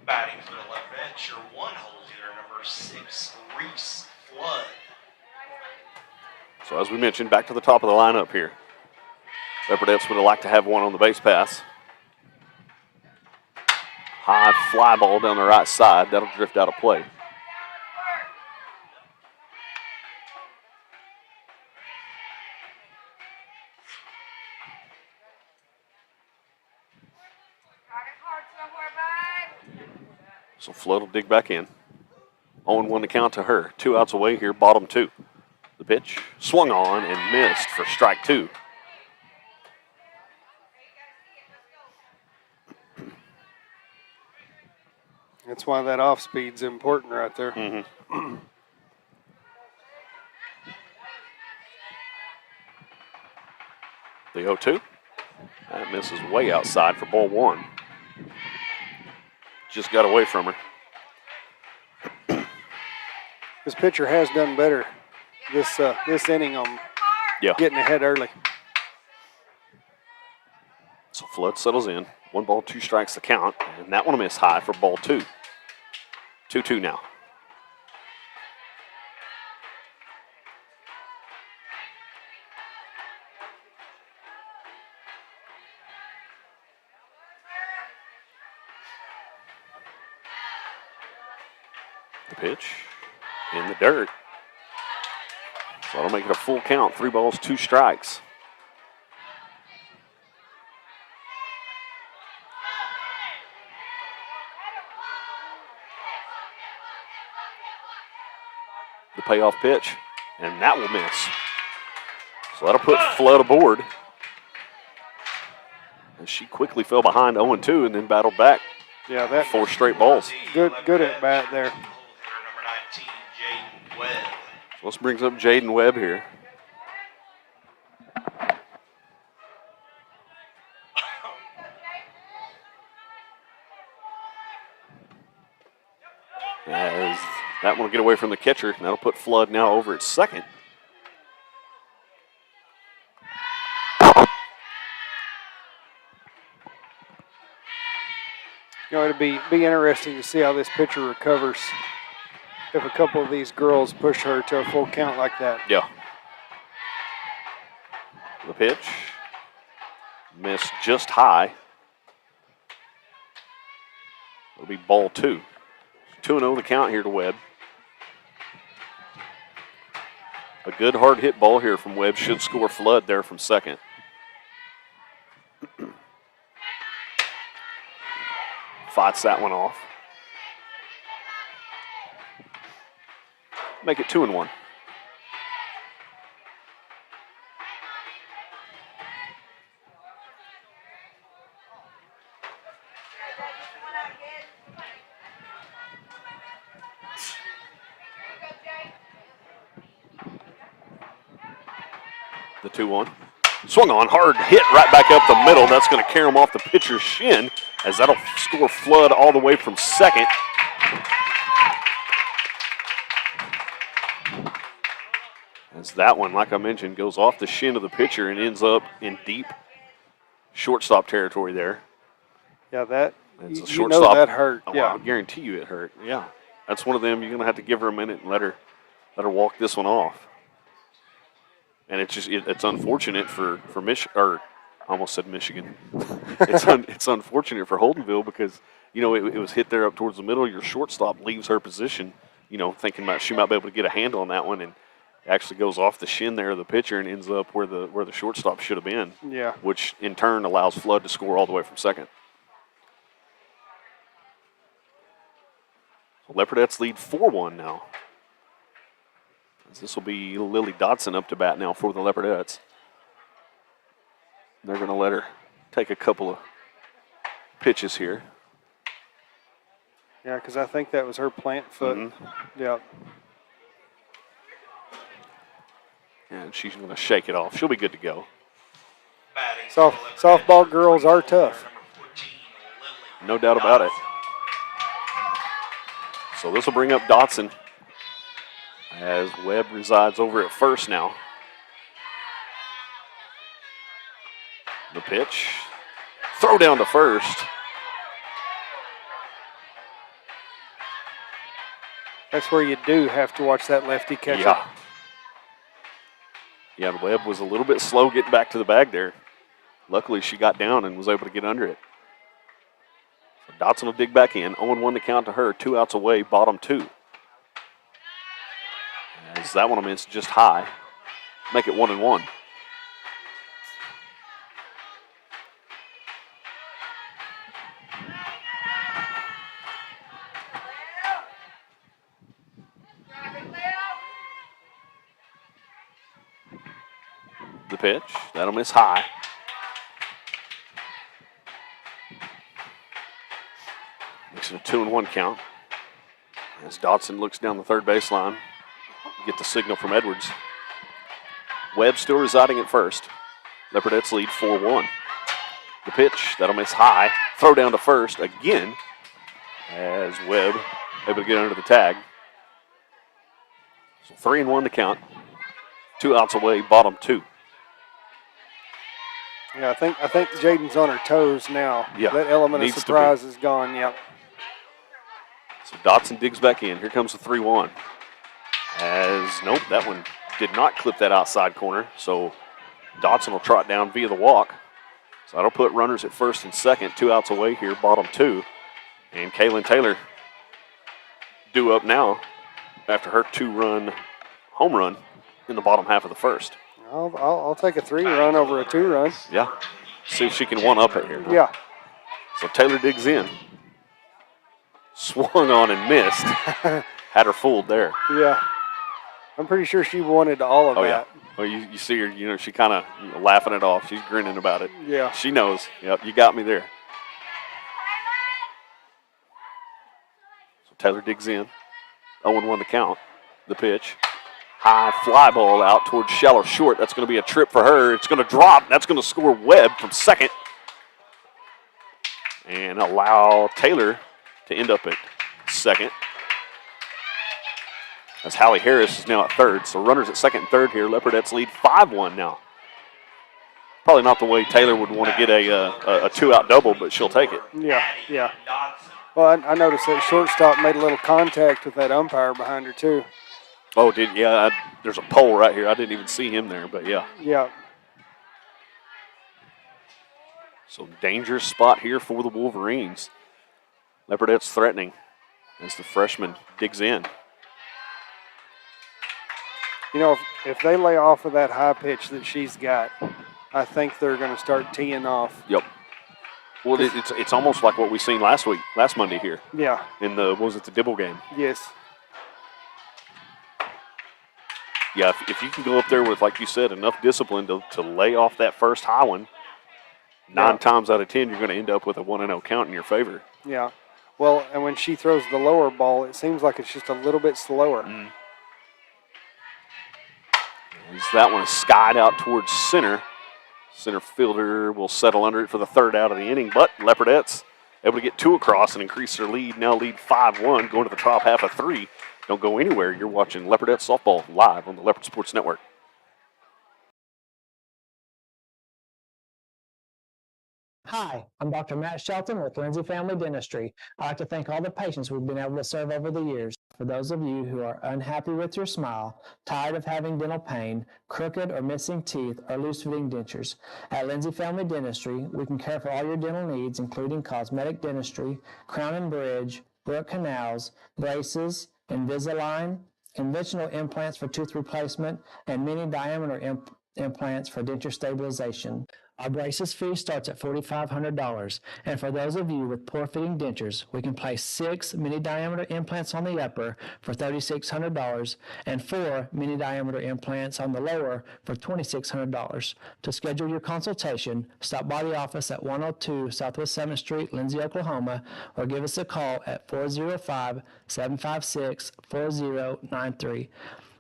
Batting for the Leopardettes, your one-hole hitter, number 6, Reese Flood. So as we mentioned, back to the top of the lineup here. Leopardettes would have liked to have one on the base pass. High fly ball down the right side. That'll drift out of play. So Flood will dig back in. 0-1 to count to her. 2 outs away here, bottom 2. The pitch swung on and missed for strike 2. That's why that off speed's important right there. The 0-2. That misses way outside for ball 1. Just got away from her. This pitcher has done better this inning on getting ahead early. So Flood settles in. 1 ball, 2 strikes to count. And that one will miss high for ball 2. 2-2 now. The pitch in the dirt. So that'll make it a full count. 3 balls, 2 strikes. The payoff pitch, and that will miss. So that'll put Flood aboard. And she quickly fell behind 0-2 and then battled back. Yeah, that 4 straight balls. good at bat there. So this brings up Jaden Webb here. As that one will get away from the catcher. That'll put Flood now over at second. You know, it'd be interesting to see how this pitcher recovers if a couple of these girls push her to a full count like that. Yeah. The pitch. Missed just high. It'll be ball 2. 2-0 the count here to Webb. A good hard hit ball here from Webb should score Flood there from second. Fights that one off. Make it 2-1. The 2-1. Swung on, hard hit right back up the middle. That's going to carry him off the pitcher's shin, as that'll score Flood all the way from second. As that one, like I mentioned, goes off the shin of the pitcher and ends up in deep shortstop territory there. Yeah, that It's a you shortstop. know that hurt. Oh, Yeah, I guarantee you it hurt. Yeah, that's one of them. You're going to have to give her a minute and let her walk this one off. And it's just it's unfortunate for I almost said Michigan. It's unfortunate for Holdenville because it was hit there up towards the middle. Your shortstop leaves her position, thinking about she might be able to get a handle on that one, and Actually goes off the shin there of the pitcher and ends up where the shortstop should have been. Yeah. Which in turn allows Flood to score all the way from second. So Leopardettes lead 4-1 now. This will be Lily Dotson up to bat now for the Leopardettes. They're going to let her take a couple of pitches here. Yeah, because I think that was her plant foot. Mm-hmm. Yeah. And she's going to shake it off. She'll be good to go. Softball girls are tough. No doubt about it. So this will bring up Dotson as Webb resides over at first now. The pitch. Throw down to first. That's where you do have to watch that lefty catcher. Yeah. Yeah, and Webb was a little bit slow getting back to the bag there. Luckily, she got down and was able to get under it. So Dotson will dig back in. 0-1 to count to her. 2 outs away, bottom 2. As that one will miss just high. Make it 1-1. The pitch, that'll miss high. Makes it a 2-1 count. As Dotson looks down the third baseline, get the signal from Edwards. Webb still residing at first. Leopardettes lead 4-1. The pitch, that'll miss high. Throw down to first again as Webb able to get under the tag. So 3-1 to count. 2 outs away, bottom 2. Yeah, I think Jaden's on her toes now. Yeah, That element of surprise is gone. Yep. So Dotson digs back in. Here comes the 3-1. Nope, that one did not clip that outside corner. So Dotson will trot down via the walk. So that'll put runners at first and second. 2 outs away here, bottom 2. And Kaylin Taylor due up now after her 2-run home run in the bottom half of the first. I'll take a 3-run over a 2-run. Yeah. See if she can one-up it here. Yeah. So Taylor digs in. Swung on and missed. Had her fooled there. Yeah. I'm pretty sure she wanted all of that. Yeah. Well, you see her, she kind of laughing it off. She's grinning about it. Yeah. She knows. Yep, you got me there. So Taylor digs in. 0-1 to count. The pitch. High fly ball out towards shallow short. That's going to be a trip for her. It's going to drop. That's going to score Webb from second. And allow Taylor to end up at second. As Hallie Harris is now at third. So runners at second and third here. Leopardettes lead 5-1 now. Probably not the way Taylor would want to get a 2-out double, but she'll take it. Yeah, yeah. Well, I noticed that shortstop made a little contact with that umpire behind her, too. Oh, there's a pole right here. I didn't even see him there, but yeah. Yeah. So dangerous spot here for the Wolverines. Leopardettes threatening as the freshman digs in. If they lay off of that high pitch that she's got, I think they're going to start teeing off. Yep. Well, it's almost like what we seen last Monday here. Yeah. In the Dibble game? Yes. Yeah, if you can go up there with, like you said, enough discipline to lay off that first high one, 9 times out of 10, you're going to end up with a 1-0 count in your favor. Yeah. Well, and when she throws the lower ball, it seems like it's just a little bit slower. As that one is skied out towards center. Center fielder will settle under it for the 3rd out of the inning, but Leopardettes able to get 2 across and increase their lead. Now lead 5-1, going to the top half of 3. Don't go anywhere. You're watching Leopardette Softball live on the Leopard Sports Network. Hi, I'm Dr. Matt Shelton with Lindsay Family Dentistry. I'd like to thank all the patients we've been able to serve over the years. For those of you who are unhappy with your smile, tired of having dental pain, crooked or missing teeth, or loose-fitting dentures, at Lindsay Family Dentistry, we can care for all your dental needs, including cosmetic dentistry, crown and bridge, root canals, braces, Invisalign, conventional implants for tooth replacement, and mini diameter implants for denture stabilization. Our braces fee starts at $4,500, and for those of you with poor-fitting dentures, we can place 6 mini-diameter implants on the upper for $3,600 and 4 mini-diameter implants on the lower for $2,600. To schedule your consultation, stop by the office at 102 Southwest 7th Street, Lindsay, Oklahoma, or give us a call at 405-756-4093.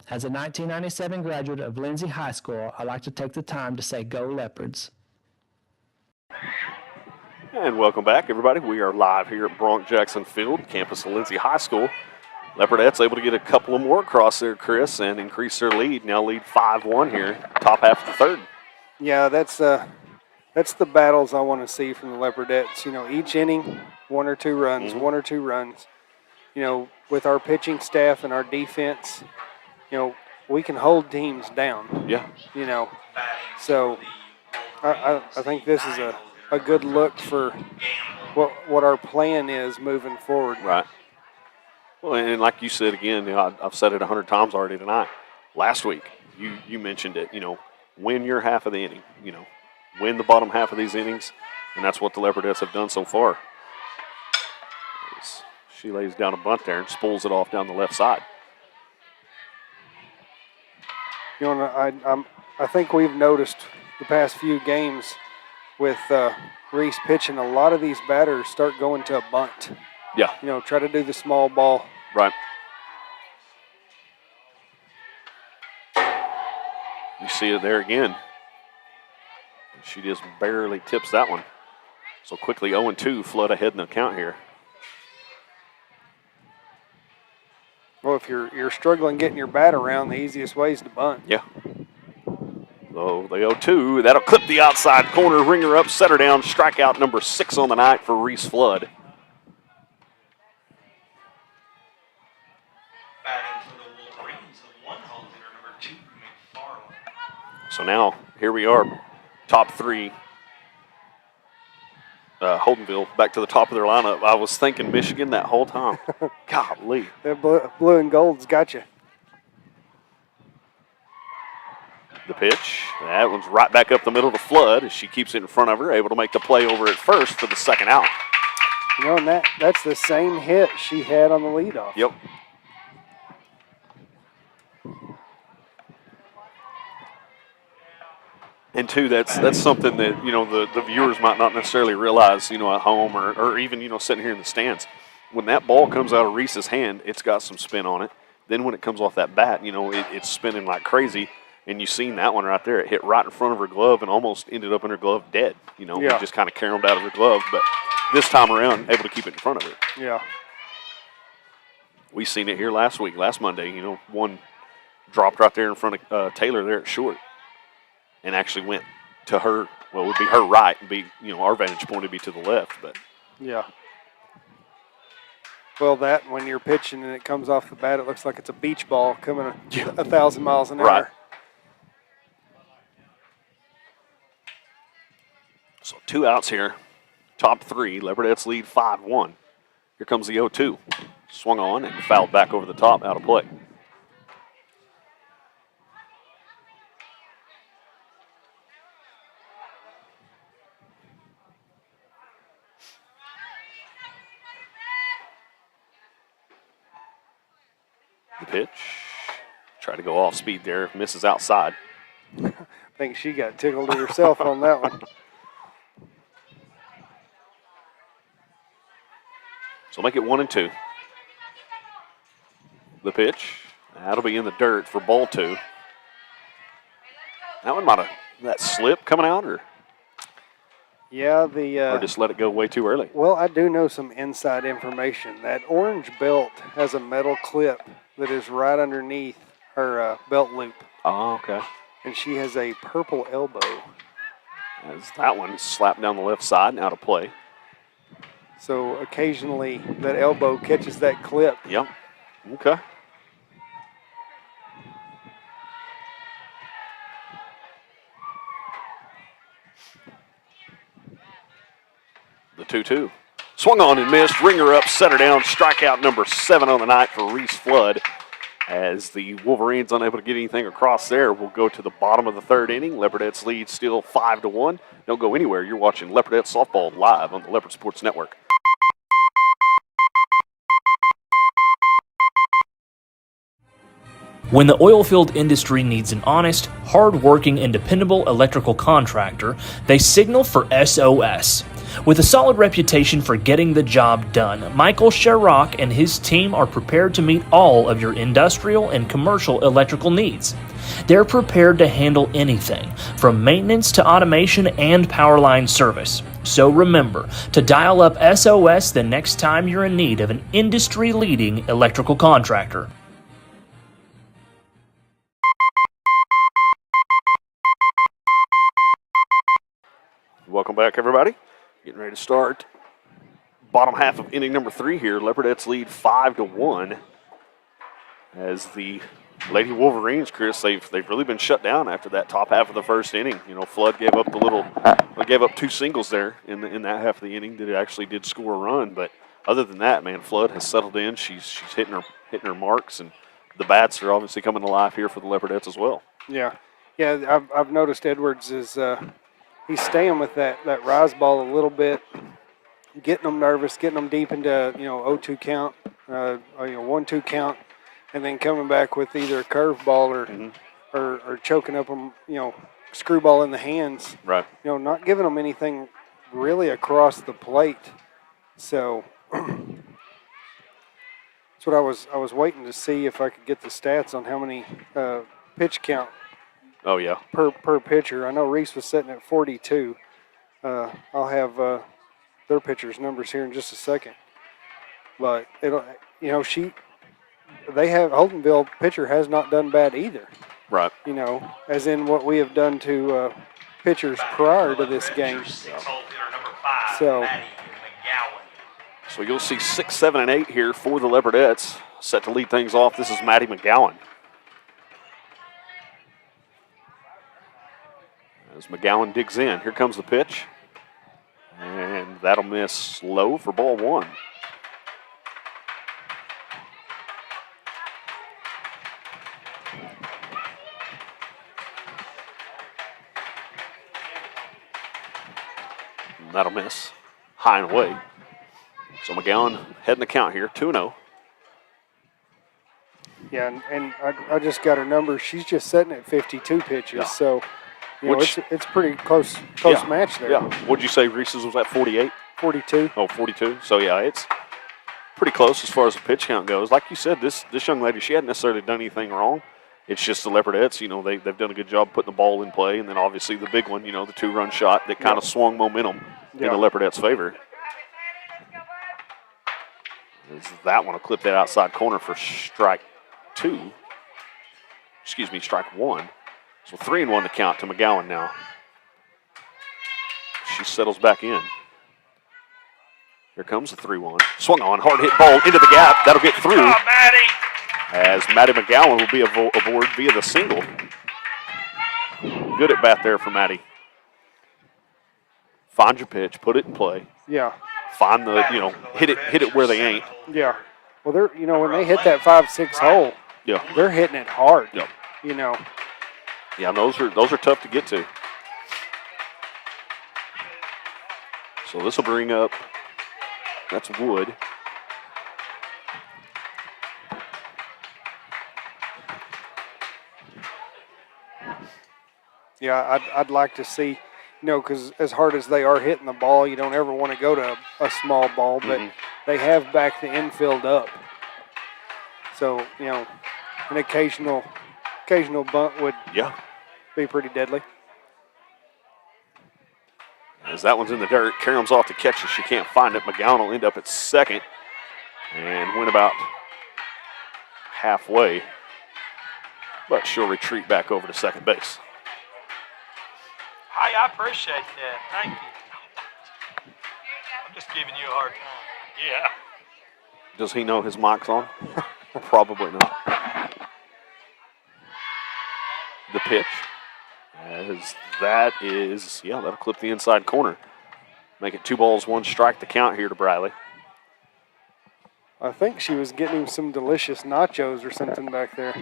As a 1997 graduate of Lindsay High School, I'd like to take the time to say go Leopards. And welcome back, everybody. We are live here at Bronx-Jackson Field, campus of Lindsay High School. Leopardettes able to get a couple of more across there, Chris, and increase their lead. Now lead 5-1 here, top half of the third. Yeah, that's the battles I want to see from the Leopardettes. You know, each inning, 1 or 2 runs, 1 or 2 runs. You know, with our pitching staff and our defense, you know, we can hold teams down. Yeah. You know, so I think this is a good look for what our plan is moving forward. Right. Well, and like you said again, you know, I've said it 100 times already tonight. Last week, you mentioned it. You know, win your half of the inning. You know, win the bottom half of these innings, and that's what the Leopardettes have done so far. She lays down a bunt there and spools it off down the left side. You know, I think we've noticed the past few games with Reese pitching, a lot of these batters start going to a bunt. Yeah. You know, try to do the small ball. Right. You see it there again. She just barely tips that one. So quickly 0-2, flood ahead in the count here. Well, if you're struggling getting your bat around, the easiest way is to bunt. Yeah. So the 0-2, that'll clip the outside corner, ring her up, set her down, strikeout number 6 on the night for Reese Flood. Batting for the Wolverines, the one-hole hitter, number 2, McFarland. So now, here we are, top 3. Holdenville back to the top of their lineup. I was thinking Michigan that whole time. Golly. That blue and gold's got you. The pitch. That one's right back up the middle to Flood as she keeps it in front of her, able to make the play over at first for the second out. You know, and that's the same hit she had on the leadoff. Yep. And two, that's something that, you know, the viewers might not necessarily realize, you know, at home or even, you know, sitting here in the stands. When that ball comes out of Reese's hand, it's got some spin on it. Then when it comes off that bat, you know, it's spinning like crazy. And you seen that one right there. It hit right in front of her glove and almost ended up in her glove dead. You know, yeah. It just kind of caromed out of her glove. But this time around, able to keep it in front of her. Yeah. We seen it here last Monday. You know, one dropped right there in front of Taylor there at short. And actually went to her, well, it would be her right, and be, you know, our vantage point would be to the left, but. Yeah. Well, that, when you're pitching and it comes off the bat, it looks like it's a beach ball coming 1,000 miles an hour. Right. So 2 outs here, top 3, Leopardettes lead 5-1. Here comes the 0-2. Swung on and fouled back over the top, out of play. The pitch. Try to go off speed there. Misses outside. I think she got tickled herself on that one. So make it 1-2. The pitch. That'll be in the dirt for ball 2. That one might have, that slip coming out, or? Yeah, or just let it go way too early. Well, I do know some inside information. That orange belt has a metal clip that is right underneath her belt loop. Oh, okay. And she has a purple elbow. As that one slapped down the left side and out of play. So occasionally that elbow catches that clip. Yep. Okay. The 2-2. Swung on and missed. Ringer up, set her down. Strikeout number 7 on the night for Reese Flood. As the Wolverines unable to get anything across there, we'll go to the bottom of the third inning. Leopardettes lead still 5-1. Don't go anywhere. You're watching Leopardette softball live on the Leopard Sports Network. When the oilfield industry needs an honest, hard-working, and dependable electrical contractor, they signal for SOS. With a solid reputation for getting the job done, Michael Sherrock and his team are prepared to meet all of your industrial and commercial electrical needs. They're prepared to handle anything, from maintenance to automation and power line service. So remember to dial up SOS the next time you're in need of an industry-leading electrical contractor. Welcome back, everybody. Getting ready to start bottom half of inning number 3 here. Leopardettes lead 5-1 as the Lady Wolverines, Chris, they've really been shut down after that top half of the first inning. You know, Flood gave up 2 singles there in that half of the inning. Actually did score a run, but other than that, man, Flood has settled in. She's hitting her marks, and the bats are obviously coming to life here for the Leopardettes as well. Yeah, I've noticed Edwards is he's staying with that rise ball a little bit, getting them nervous, getting them deep into 0-2 count, 1-2 count, and then coming back with either a curve ball or choking up them, screwball in the hands. Right. Not giving them anything really across the plate. So that's what I was waiting to see if I could get the stats on how many pitch count. Oh, yeah. Per pitcher. I know Reese was sitting at 42. I'll have their pitcher's numbers here in just a second. But Holdenville pitcher has not done bad either. Right. As in what we have done to pitchers prior to this game. So you'll see 6, 7, and 8 here for the Leopardettes. Set to lead things off. This is Maddie McGowan. As McGowan digs in, here comes the pitch. And that'll miss low for ball 1. And that'll miss high and away. So McGowan heading the count here, 2-0. Yeah, and I just got her number. She's just sitting at 52 pitches, yeah. So it's pretty close match there. Yeah. What'd you say Reese's was at 48? 42. Oh, 42. So, yeah, it's pretty close as far as the pitch count goes. Like you said, this young lady, she hadn't necessarily done anything wrong. It's just the Leopardettes, they've done a good job putting the ball in play. And then obviously the big one, the 2-run shot that kind of swung momentum in the Leopardettes' favor. That one will clip that outside corner for strike 1. So 3-1 to count to McGowan now. She settles back in. Here comes the 3-1. Swung on, hard hit ball into the gap. That'll get through. Oh, Maddie! As Maddie McGowan will be aboard via the single. Good at bat there for Maddie. Find your pitch, put it in play. Yeah. Find the, hit it where they ain't. Yeah. Well, they're, when they hit that 5-6 hole, yeah, they're hitting it hard. Yep. Yeah, those are tough to get to. So this will bring up, that's Wood. Yeah, I'd like to see, because as hard as they are hitting the ball, you don't ever want to go to a small ball, but they have backed the infield up. So, an occasional bunt would be pretty deadly. As that one's in the dirt, Karam's off to catch it. She can't find it. McGowan will end up at second and win about halfway. But she'll retreat back over to second base. Hi, I appreciate that. Thank you. I'm just giving you a hard time. Yeah. Does he know his mic's on? Probably not. The pitch. As that is, that'll clip the inside corner. Make it 2 balls, 1 strike to count here to Briley. I think she was getting him some delicious nachos or something back there.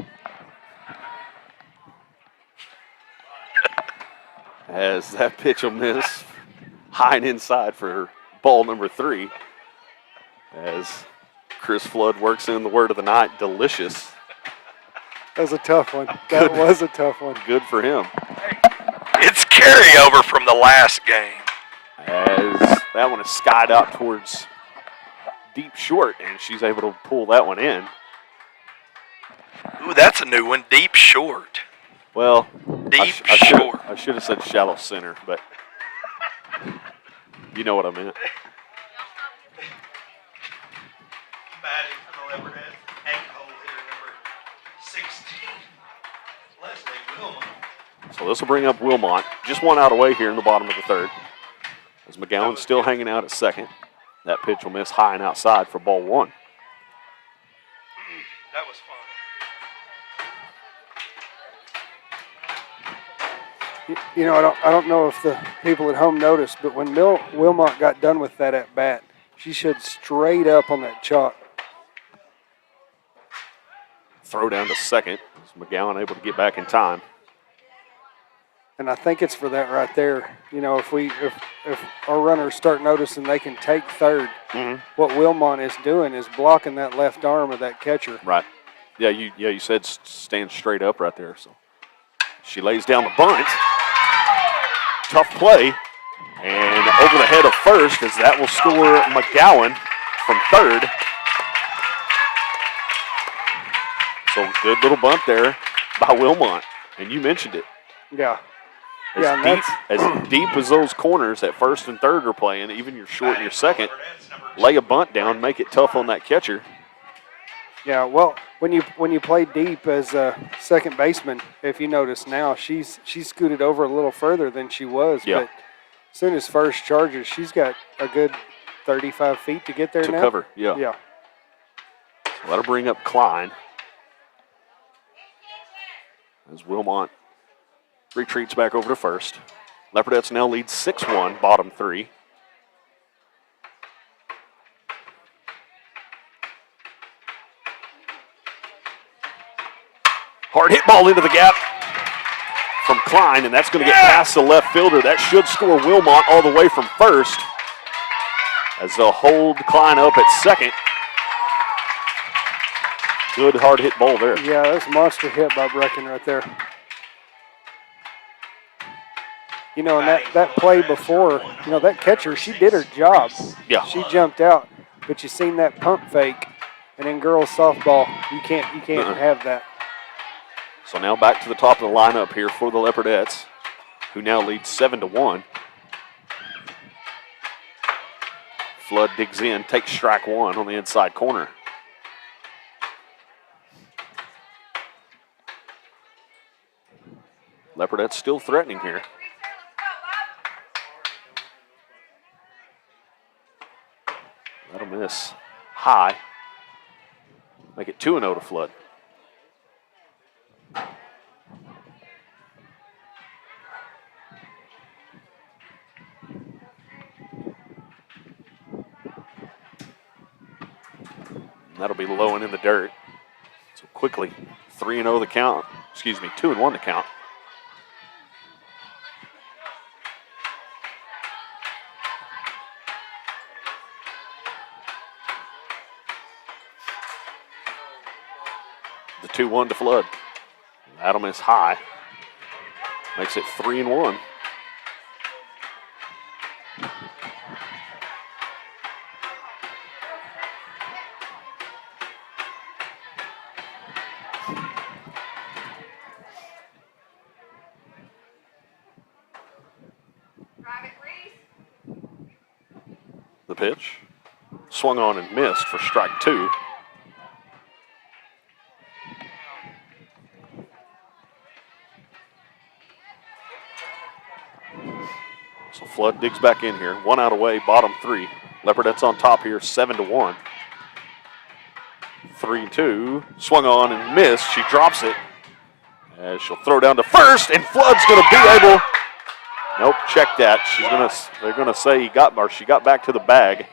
As that pitch will miss high and inside for ball number 3. As Chris Flood works in the word of the night, delicious. That was a tough one. That was a tough one. Good for him. It's carryover from the last game. As that one is skied out towards deep short, and she's able to pull that one in. Ooh, that's a new one. Deep short. Well, Deep short. I should have said shallow center, but you know what I meant. Batting for the Leopardettes, 8-hole hitter number 16, Leslie Wilmot. So this will bring up Wilmot, just one out away here in the bottom of the 3rd. As McGowan's still hanging out at 2nd. That pitch will miss high and outside for ball 1. That was fun. You know, I don't know if the people at home noticed, but when Wilmot got done with that at bat, she showed straight up on that chalk. Throw down to 2nd. Is McGowan able to get back in time? And I think it's for that right there. You know, if our runners start noticing they can take 3rd, what Wilmot is doing is blocking that left arm of that catcher. Right. Yeah, you said stand straight up right there. So she lays down the bunt. Tough play. And over the head of first, as that will score McGowan from 3rd. So good little bunt there by Wilmot. And you mentioned it. Yeah. As deep as those corners at 1st and 3rd are playing, even your short and your 2nd, lay a bunt down, make it tough on that catcher. Yeah, well, when you play deep as a second baseman, if you notice now, she's scooted over a little further than she was. Yeah. But as soon as first charges, she's got a good 35 feet to get there to now. Cover, yeah. Yeah. So that'll bring up Klein. As Wilmot retreats back over to 1st. Leopardettes now lead 6-1, bottom 3. Hard hit ball into the gap from Klein, and that's going to get past the left fielder. That should score Wilmot all the way from 1st. As they'll hold Klein up at 2nd. Good hard hit ball there. Yeah, that's a monster hit by Brecken right there. You know, and that play before, you know, that catcher, she did her job. Yeah. She jumped out, but you seen that pump fake, and in girls softball, you can't have that. So now back to the top of the lineup here for the Leopardettes, who now lead 7-1. Flood digs in, takes strike 1 on the inside corner. Leopardettes still threatening here. That'll miss high. Make it 2-0 to Flood. That'll be low and in the dirt. So quickly, 3-0 the count. 2-1 the count. The 2-1 to Flood. That'll miss high. Makes it 3-1. The pitch. Swung on and missed for strike 2. So Flood digs back in here. 1 out away, bottom 3. Leopardettes on top here, 7-1. 3-2. Swung on and missed. She drops it. As she'll throw down to first, and Flood's going to be able. Nope, check that. They're gonna say she got back to the bag.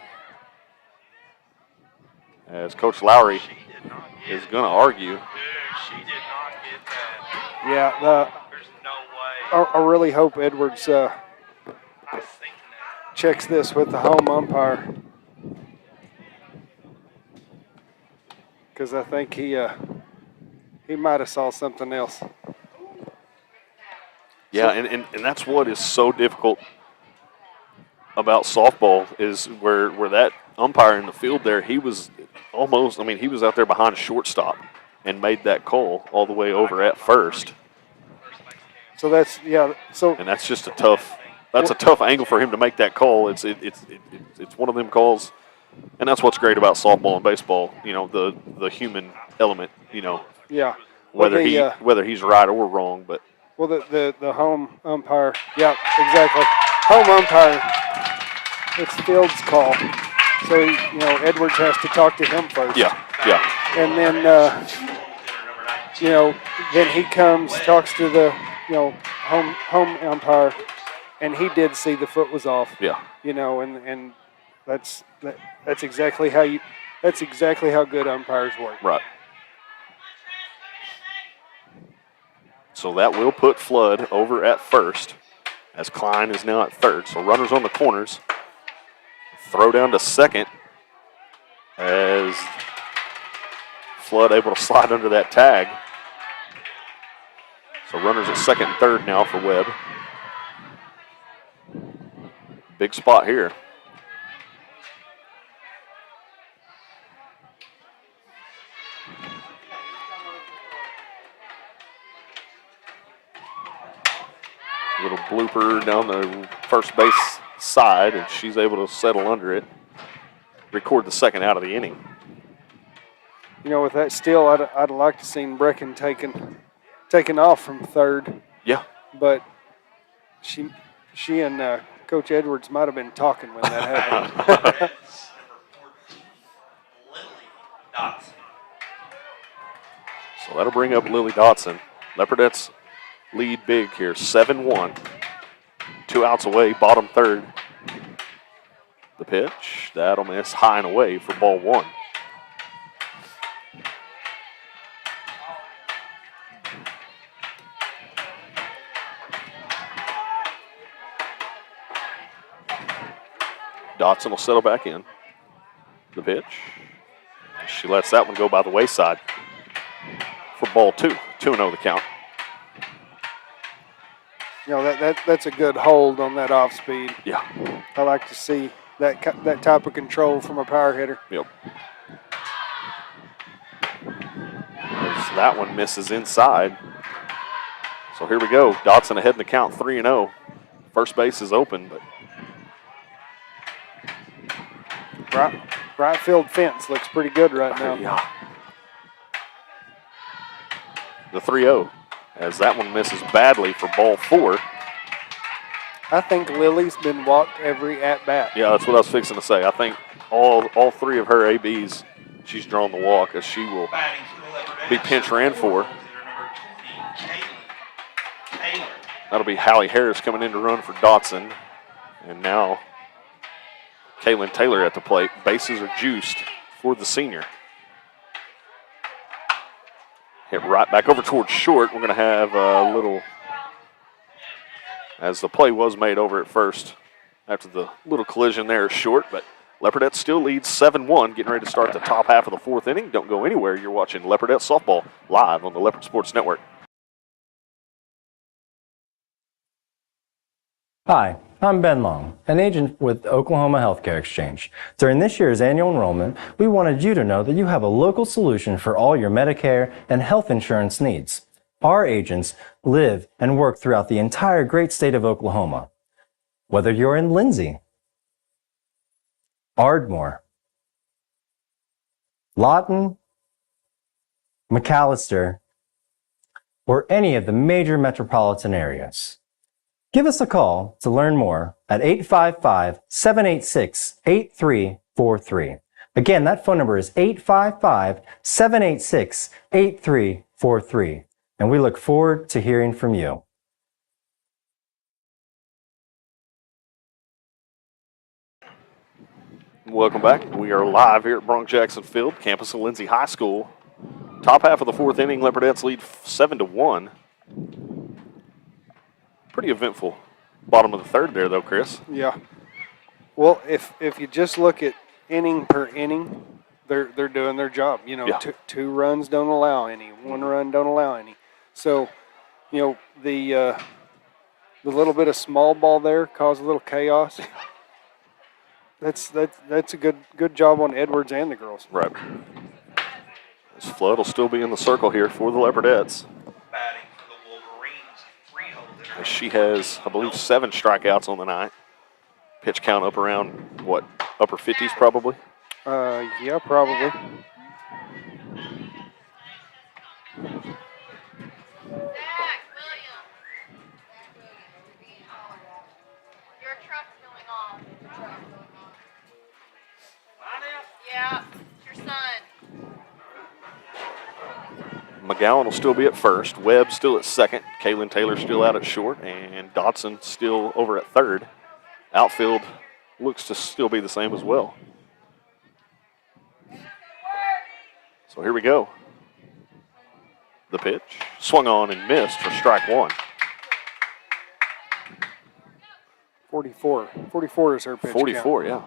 as Coach Lowry is going to argue. Yeah, I really hope Edwards checks this with the home umpire, because I think he might have saw something else. Yeah, and that's what is so difficult about softball is where that umpire in the field there, he was almost, he was out there behind shortstop and made that call all the way over at first. So that's, yeah, so. And that's just a tough angle for him to make that call. It's one of them calls, and that's what's great about softball and baseball, the human element, Yeah. whether he's right or wrong, but. Well, the home umpire, yeah, exactly. Home umpire, it's Field's call. So, Edwards has to talk to him first. Yeah. And then, then he comes, talks to the, home umpire, and he did see the foot was off. Yeah. And that's exactly how good umpires work. Right. So that will put Flood over at first, as Klein is now at third. So runners on the corners. Throw down to second as Flood able to slide under that tag. So runners at second and third now for Webb. Big spot here. Little blooper down the first base side, and she's able to settle under it. Record the second out of the inning. With that steal, I'd like to seen Brecken taken off from third. Yeah. But she and Coach Edwards might have been talking when that happened. So that'll bring up Lily Dotson. Leopardettes lead big here, 7-1. 2 outs away, bottom third. The pitch, that'll miss high and away for ball one. Dotson will settle back in. The pitch. She lets that one go by the wayside for ball two. 2-0 the count. That's a good hold on that off speed. Yeah. I like to see that type of control from a power hitter. Yep. As that one misses inside. So here we go. Dotson ahead in the count, 3-0. First base is open, but right field fence looks pretty good right now. Yeah. The 3-0, as that one misses badly for ball four. I think Lily's been walked every at-bat. Yeah, that's what I was fixing to say. I think all three of her ABs, she's drawn the walk, as she will be pinch ran for. That'll be Hallie Harris coming in to run for Dotson. And now Kaylin Taylor at the plate. Bases are juiced for the senior. Hit right back over towards short. We're going to have a little, as the play was made over at first after the little collision there short, but Leopardette still leads 7-1, getting ready to start the top half of the fourth inning. Don't go anywhere. You're watching Leopardette Softball live on the Leopard Sports Network. Hi, I'm Ben Long, an agent with Oklahoma Healthcare Exchange. During this year's annual enrollment, we wanted you to know that you have a local solution for all your Medicare and health insurance needs. Our agents live and work throughout the entire great state of Oklahoma. Whether you're in Lindsay, Ardmore, Lawton, McAllister, or any of the major metropolitan areas. Give us a call to learn more at 855-786-8343. Again, that phone number is 855-786-8343. And we look forward to hearing from you. Welcome back. We are live here at Bronx Jackson Field, campus of Lindsay High School. Top half of the fourth inning, Leopardettes lead 7-1. Pretty eventful. Bottom of the third there, though, Chris. Yeah. Well, if you just look at inning per inning, they're doing their job. You know, Yeah. two runs don't allow any, one run don't allow any. So, you know, the little bit of small ball there caused a little chaos. That's a good job on Edwards and the girls. Right. This Flood will still be in the circle here for the Leopardettes. Batting for the Wolverines, Freehold hitter. As she has, I believe, 7 strikeouts on the night. Pitch count up around, what, upper 50s probably? Yeah, probably. Yeah, it's your son. McGowan will still be at first. Webb still at second. Kaylin Taylor still out at short. And Dodson still over at third. Outfield looks to still be the same as well. So here we go. The pitch. Swung on and missed for strike one. 44. 44 is her pitch 44, count. yeah.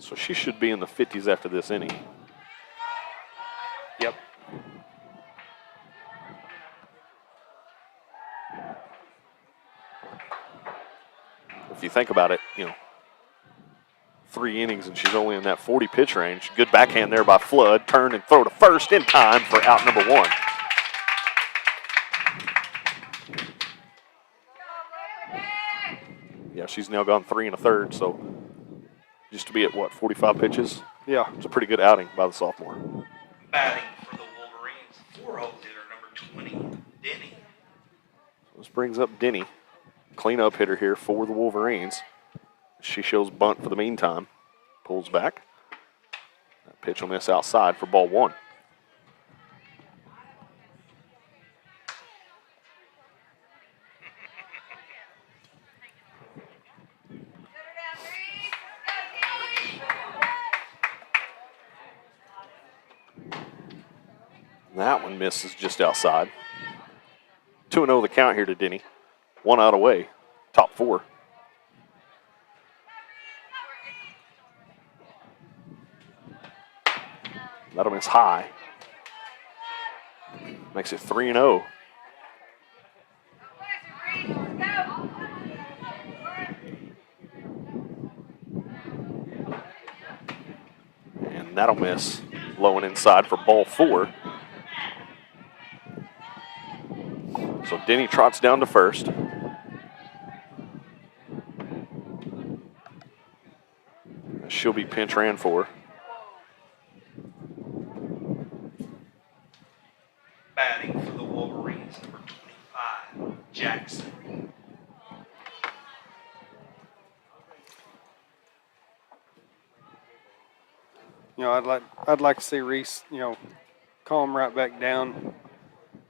So she should be in the 50s after this inning. Yep. If you think about it, you know, 3 innings and she's only in that 40 pitch range. Good backhand there by Flood. Turn and throw to first in time for out number 1. Yeah, she's now gone 3 1/3, so just to be at what, 45 pitches? Yeah. It's a pretty good outing by the sophomore. Batting for the Wolverines, Four-hole hitter number 20, Denny. This brings up Denny, cleanup hitter here for the Wolverines. She shows bunt for the meantime. Pulls back. That pitch will miss outside for ball 1. That one misses just outside. 2-0 the count here to Denny. 1 out away. Top 4. That'll miss high. Makes it 3-0. And that'll miss low and inside for ball 4. So Denny trots down to first. She'll be pinch ran for. Batting for the Wolverines, number 25, Jackson. You know, I'd like to see Reese, you know, calm right back down,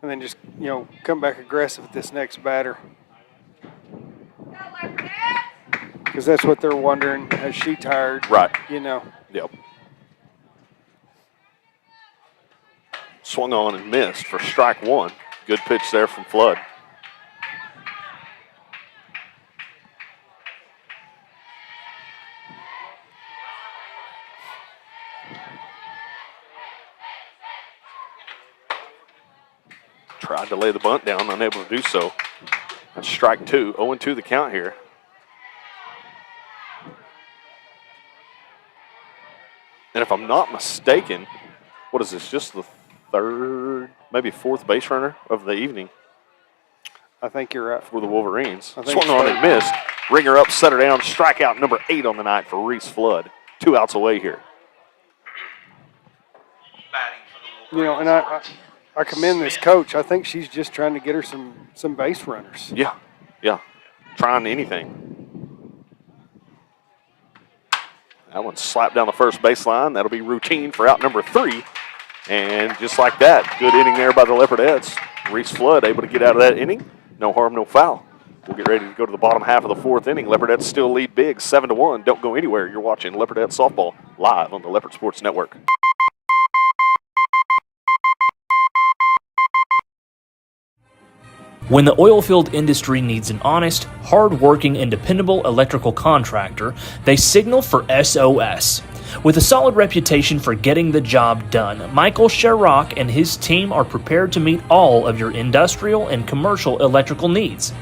and then just, you know, come back aggressive with this next batter. Because that's what they're wondering. Is she tired? Right. You know. Yep. Swung on and missed for strike 1. Good pitch there from Flood. Tried to lay the bunt down, unable to do so. That's strike 2. 0-2 the count here. And if I'm not mistaken, what is this, just the 3rd, maybe 4th base runner of the evening I think you're right. for the Wolverines. I think Swung on so. and missed. Ringer up, set her down. Strikeout number 8 on the night for Reese Flood. 2 outs away here. Batting for the You know, Wolverines, and I commend this coach. I think she's just trying to get her some base runners. Yeah, yeah. Trying anything. That one slapped down the first baseline. That'll be routine for out number 3. And just like that, good inning there by the Leopardettes. Reese Flood able to get out of that inning. No harm, no foul. We'll get ready to go to the bottom half of the fourth inning. Leopardettes still lead big, 7-1. Don't go anywhere. You're watching Leopardette softball live on the Leopard Sports Network. When the oilfield industry needs an honest, hard-working, and dependable electrical contractor, they signal for SOS. With a solid reputation for getting the job done, Michael Sherrock and his team are prepared to meet all of your industrial and commercial electrical needs.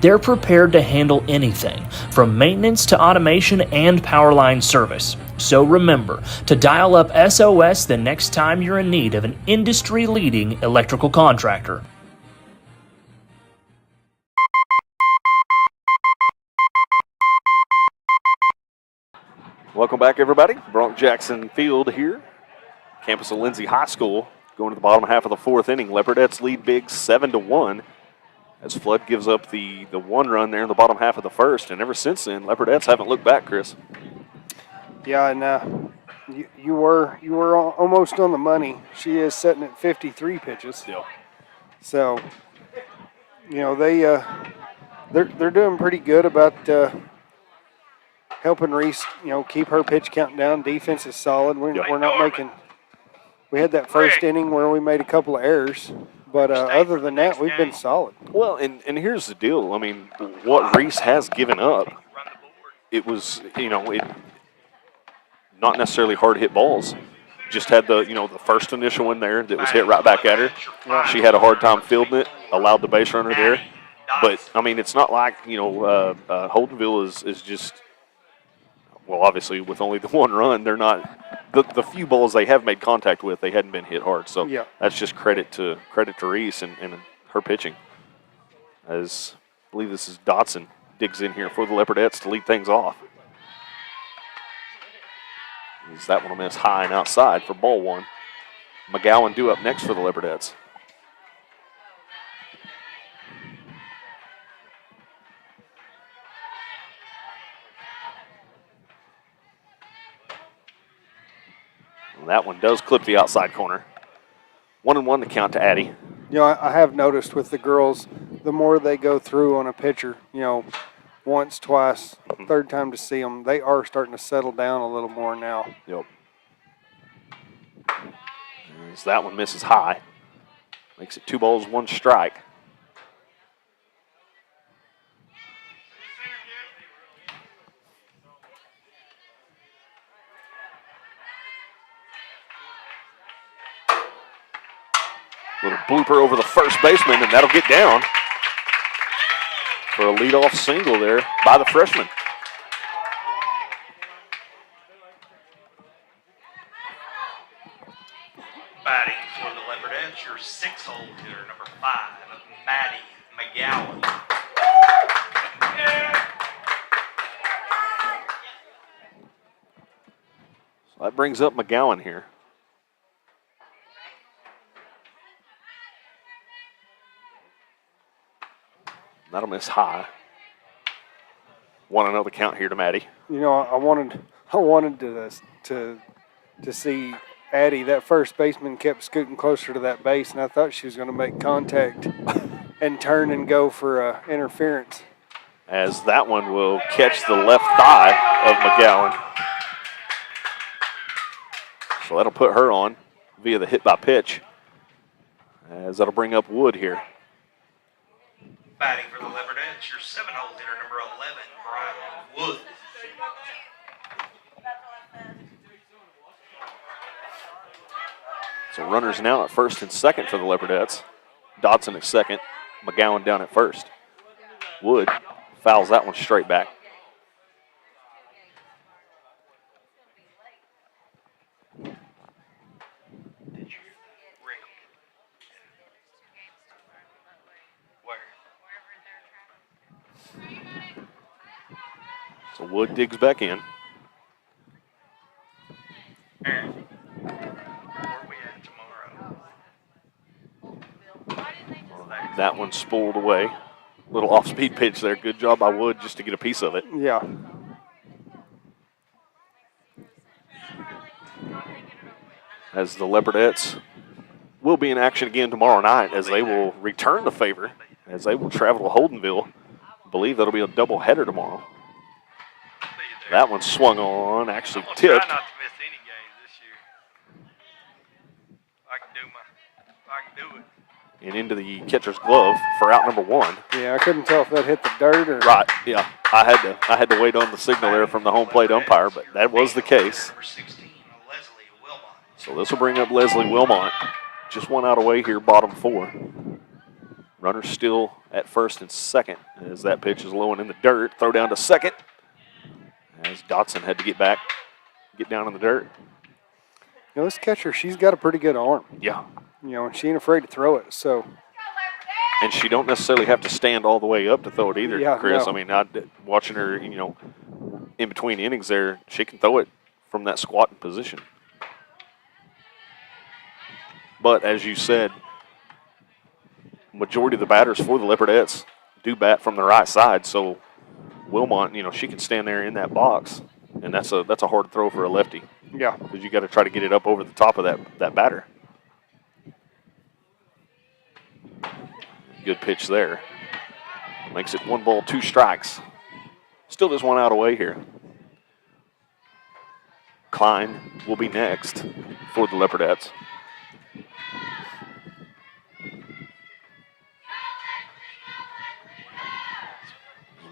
They're prepared to handle anything, from maintenance to automation and power line service. So remember to dial up SOS the next time you're in need of an industry-leading electrical contractor. Welcome back, everybody. Bronx Jackson Field here. Campus of Lindsay High School going to the bottom half of the fourth inning. Leopardettes lead big 7-1 as Flood gives up the one run there in the bottom half of the first. And ever since then, Leopardettes haven't looked back, Chris. Yeah, and you were almost on the money. She is setting at 53 pitches. Yeah. So, you know, they're doing pretty good about helping Reese, you know, keep her pitch count down. Defense is solid. We're not making. We had that first inning where we made a couple of errors, but other than that, we've been solid. Well, and here's the deal. I mean, what Reese has given up, it was, you know, not necessarily hard hit balls. Just had the first initial one there that was hit right back at her. Yeah. She had a hard time fielding it, allowed the base runner there. But I mean, it's not like Holdenville is just. Well, obviously, with only the one run, they're not the few balls they have made contact with. They hadn't been hit hard, so that's just credit to Reese and her pitching. As I believe this is Dotson digs in here for the Leopardettes to lead things off. That one will miss high and outside for ball one. McGowan due up next for the Leopardettes. That one does clip the outside corner. 1-1 to count to Addie. You know, I have noticed with the girls, the more they go through on a pitcher, you know, once, twice, third time to see them, they are starting to settle down a little more now. Yep. As that one misses high. Makes it 2 balls, 1 strike. Little blooper over the first baseman, and that'll get down for a leadoff single there by the freshman. Batting for the Leopardettes, your 6-hole hitter, number 5, Maddie McGowan. So that brings up McGowan here. That'll miss high. 1-0 the count here to Maddie. You know, I wanted to see Addie. That first baseman kept scooting closer to that base, and I thought she was going to make contact and turn and go for interference. As that one will catch the left thigh of McGowan. So that'll put her on via the hit by pitch. As that'll bring up Wood here. Batting for the Leopardettes, your 7-hole hitter, number 11, Brian Wood. So runners now at first and second for the Leopardettes. Dodson at second, McGowan down at first. Wood fouls that one straight back. So Wood digs back in. Aaron, where are we at tomorrow? That one spooled away. Little off-speed pitch there. Good job by Wood just to get a piece of it. Yeah. As the Leopardettes will be in action again tomorrow night as they will return the favor, as they will travel to Holdenville. believe that'll be a double header tomorrow. That one swung on, actually tipped. Try not to miss any games this year. If I can do it. And into the catcher's glove for out number 1. Yeah, I couldn't tell if that hit the dirt or. Right, yeah. I had to wait on the signal there from the home plate umpire, but that was the case. So this will bring up Leslie Wilmot. Just one out away here, bottom 4. Runner still at first and second as that pitch is low and in the dirt. Throw down to second as Dotson had to get back, get down in the dirt. You know, this catcher, she's got a pretty good arm. Yeah. You know, and she ain't afraid to throw it. So. And she don't necessarily have to stand all the way up to throw it either, Yeah, Chris. no. I mean, watching her, you know, in between innings there, she can throw it from that squatting position. But as you said, majority of the batters for the Leopardettes do bat from the right side. So Wilmot, you know, she can stand there in that box, and that's a hard throw for a lefty. Yeah. Because you got to try to get it up over the top of that batter. Good pitch there. Makes it 1 ball, 2 strikes. Still just 1 out away here. Klein will be next for the Leopardettes.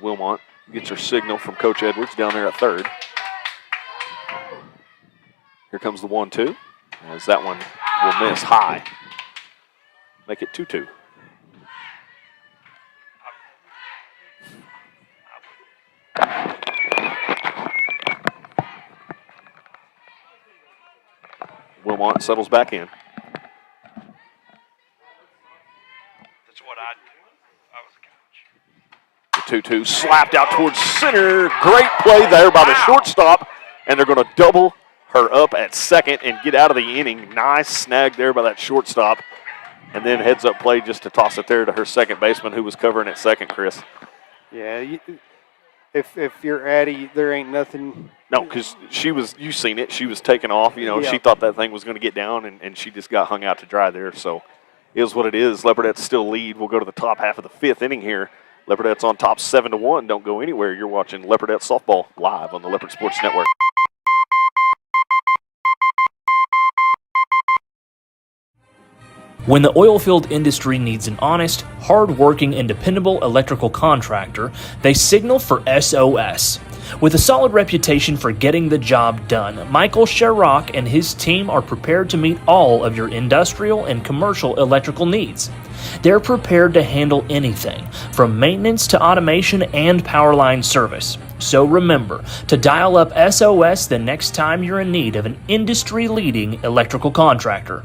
Wilmot gets her signal from Coach Edwards down there at third. Here comes the 1-2, as that one will miss high. Make it 2-2. Wilmot settles back in. That's what I do. I was a coach. The 2-2 slapped out towards center. Great play there by the shortstop, and they're going to double her up at second and get out of the inning. Nice snag there by that shortstop, and then heads up play just to toss it there to her second baseman who was covering at second, Chris. Yeah, if you're Addie, there ain't nothing. No, because you've seen it, she was taking off. You know, Yeah. She thought that thing was going to get down, and she just got hung out to dry there. So it is what it is. Leopardettes still lead. We'll go to the top half of the 5th inning here. Leopardettes on top 7-1. Don't go anywhere. You're watching Leopardette Softball live on the Leopard Sports Network. When the oilfield industry needs an honest, hard-working, and dependable electrical contractor, they signal for SOS. With a solid reputation for getting the job done, Michael Sherrock and his team are prepared to meet all of your industrial and commercial electrical needs. They're prepared to handle anything, from maintenance to automation and power line service. So remember to dial up SOS the next time you're in need of an industry-leading electrical contractor.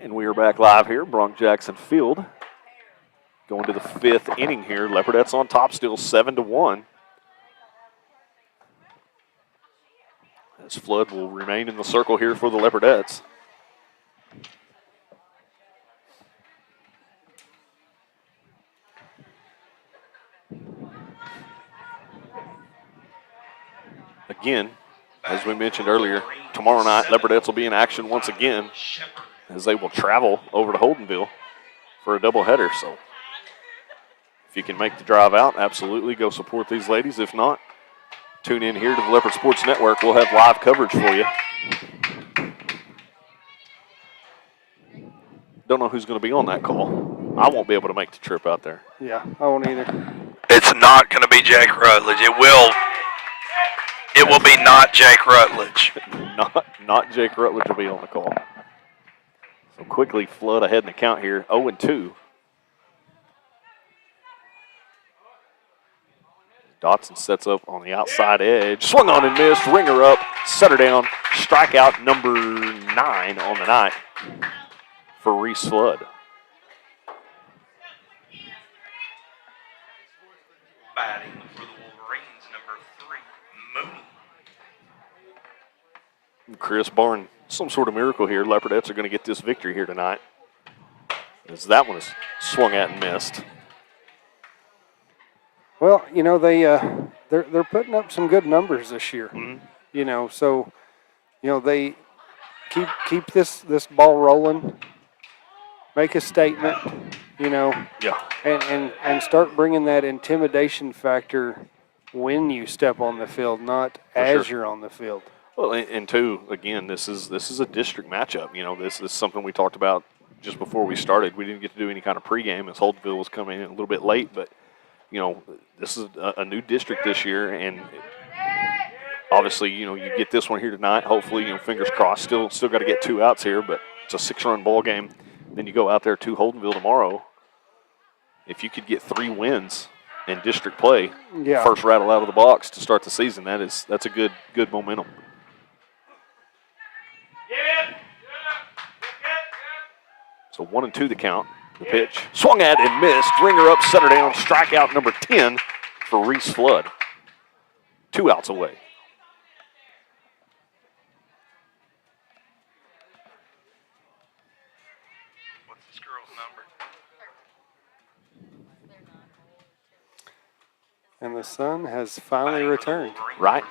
And we are back live here, Bronx Jackson Field. Going to the 5th inning here. Leopardettes on top still 7-1. As Flood will remain in the circle here for the Leopardettes. Again, as we mentioned earlier, tomorrow night Leopardettes will be in action once again, as they will travel over to Holdenville for a doubleheader. So if you can make the drive out, absolutely go support these ladies. If not, tune in here to the Leopard Sports Network. We'll have live coverage for you. Don't know who's going to be on that call. I won't be able to make the trip out there. Yeah, I won't either. It's not going to be Jake Rutledge. It will be not Jake Rutledge. Not Jake Rutledge will be on the call. So quickly Flood ahead in the count here, 0-2. Dotson sets up on the outside edge. Swung on and missed. Ringer up. Set her down. Strikeout number 9 on the night for Reese Flood. Batting for the Wolverines, number 3, Mooney. Chris, barring some sort of miracle here, Leopardettes are going to get this victory here tonight, as that one is swung at and missed. Well, you know, they're putting up some good numbers this year. Mm-hmm. You know, so, you know, keep this ball rolling. Make a statement, Yeah. and start bringing that intimidation factor when you step on the field, not as you're on the field. Well, and two, again, this is a district matchup. This is something we talked about just before we started. We didn't get to do any kind of pregame as Holdenville was coming in a little bit late, but this is a new district this year, and obviously, you get this one here tonight. Hopefully, fingers crossed. Still got to get 2 outs here, but it's a 6-run ball game. Then you go out there to Holdenville tomorrow. If you could get 3 wins in district play, first rattle out of the box to start the season, that's a good momentum. So 1-2 the count. The pitch swung at and missed. Ringer up, set her down. Strikeout number 10 for Reese Flood. 2 outs away. What's this girl's number? And the sun has finally returned. Right.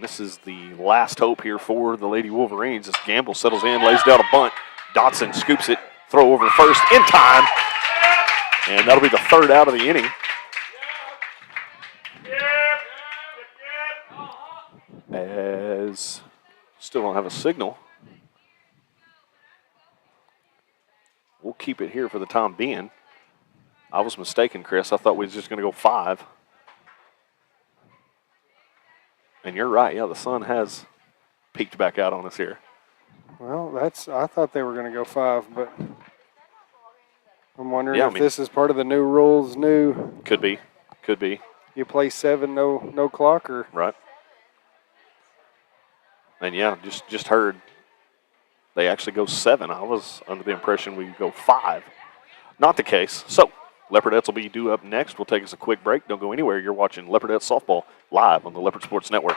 This is the last hope here for the Lady Wolverines as Gamble settles in, lays down a bunt. Dotson scoops it, throw over to first in time. And that'll be the 3rd out of the inning. As still don't have a signal. We'll keep it here for the time being. I was mistaken, Chris. I thought we was just going to go 5. And you're right. Yeah, the sun has peeked back out on us here. Well, I thought they were going to go 5, but I'm wondering if this is part of the new rules. Could be. You play 7, no clock, or right. And yeah, just heard they actually go 7. I was under the impression we go 5. Not the case. So Leopardettes will be due up next. We'll take us a quick break. Don't go anywhere. You're watching Leopardette Softball live on the Leopard Sports Network.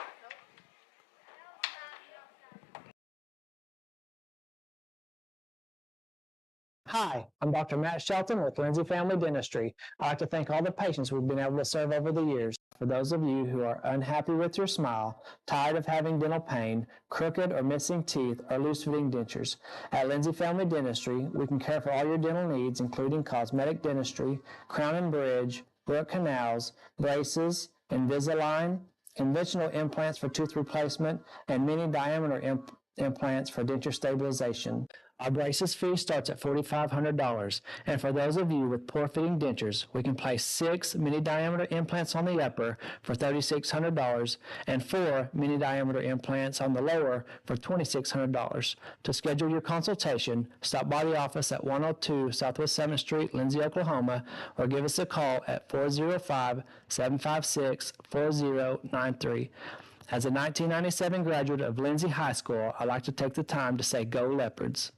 Hi, I'm Dr. Matt Shelton with Lindsay Family Dentistry. I'd like to thank all the patients we've been able to serve over the years. For those of you who are unhappy with your smile, tired of having dental pain, crooked or missing teeth, or loose-fitting dentures, at Lindsay Family Dentistry, we can care for all your dental needs, including cosmetic dentistry, crown and bridge, root canals, braces, Invisalign, conventional implants for tooth replacement, and mini diameter implants for denture stabilization. Our braces fee starts at $4,500, and for those of you with poor-fitting dentures, we can place 6 mini-diameter implants on the upper for $3,600 and 4 mini-diameter implants on the lower for $2,600. To schedule your consultation, stop by the office at 102 Southwest 7th Street, Lindsay, Oklahoma, or give us a call at 405-756-4093. As a 1997 graduate of Lindsay High School, I'd like to take the time to say go Leopards.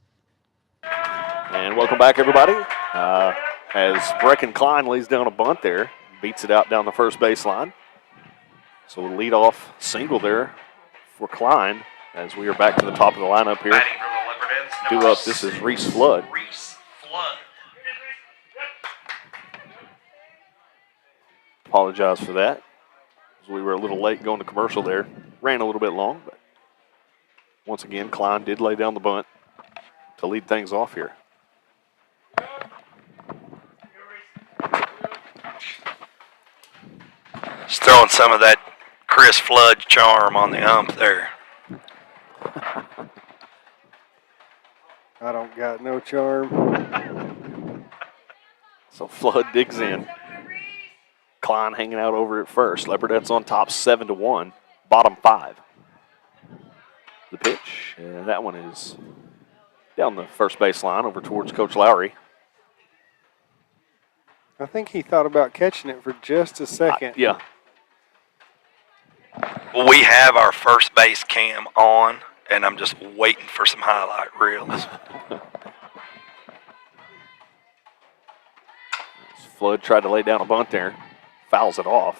And welcome back, everybody. As Brecken Klein lays down a bunt there, beats it out down the first baseline. So we'll lead off single there for Klein as we are back to the top of the lineup here. Due up, this is Reese Flood. Apologize for that. We were a little late going to commercial there. Ran a little bit long, but once again, Klein did lay down the bunt to lead things off here. Just throwing some of that Chris Flood charm on the ump there. I don't got no charm. So Flood digs in. Klein hanging out over at first. Leopardettes on top 7-1, bottom 5. The pitch, and that one is down the first baseline over towards Coach Lowry. I think he thought about catching it for just a second. Yeah. We have our first base cam on, and I'm just waiting for some highlight reels. Flood tried to lay down a bunt there. Fouls it off.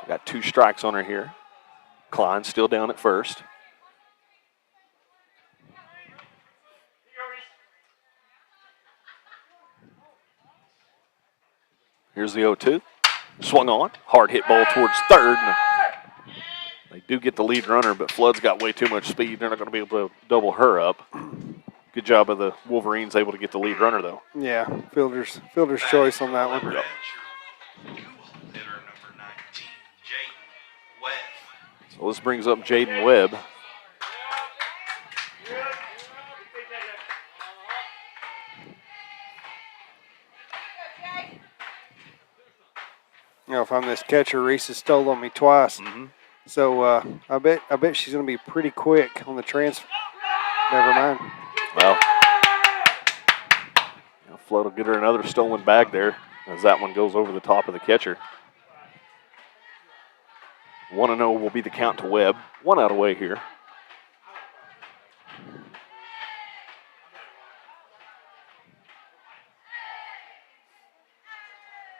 So got 2 strikes on her here. Klein still down at first. Here's the 0-2. Swung on. Hard hit ball towards third. They do get the lead runner, but Flood's got way too much speed. They're not going to be able to double her up. Good job of the Wolverines able to get the lead runner, though. Yeah, fielder's choice on that one. Yep. So this brings up Jaden Webb. You know, if I'm this catcher, Reese has stole on me twice. Mm-hmm. So I bet she's going to be pretty quick on the transfer. Never mind. Well, Flood will get her another stolen bag there as that one goes over the top of the catcher. 1-0 will be the count to Webb. 1 out away here.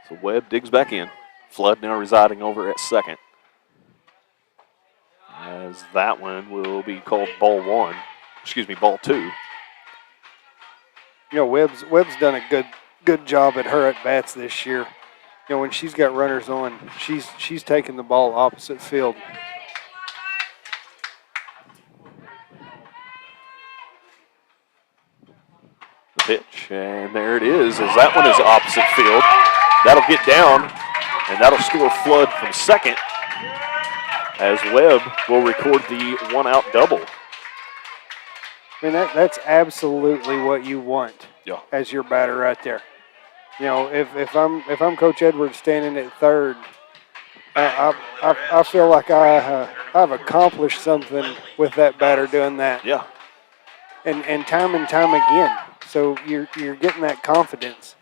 So Webb digs back in. Flood now residing over at second. As that one will be called ball 2. You know, Webb's done a good job at her at bats this year. You know, when she's got runners on, she's taking the ball opposite field. The pitch, and there it is, as that one is opposite field. That'll get down, and that'll score Flood from second, as Webb will record the 1-out double. I mean, that's absolutely what you want as your batter right there. You know, if I'm Coach Edwards standing at third, I feel like I've accomplished something with that batter doing that. Yeah. And time again. So you're getting that confidence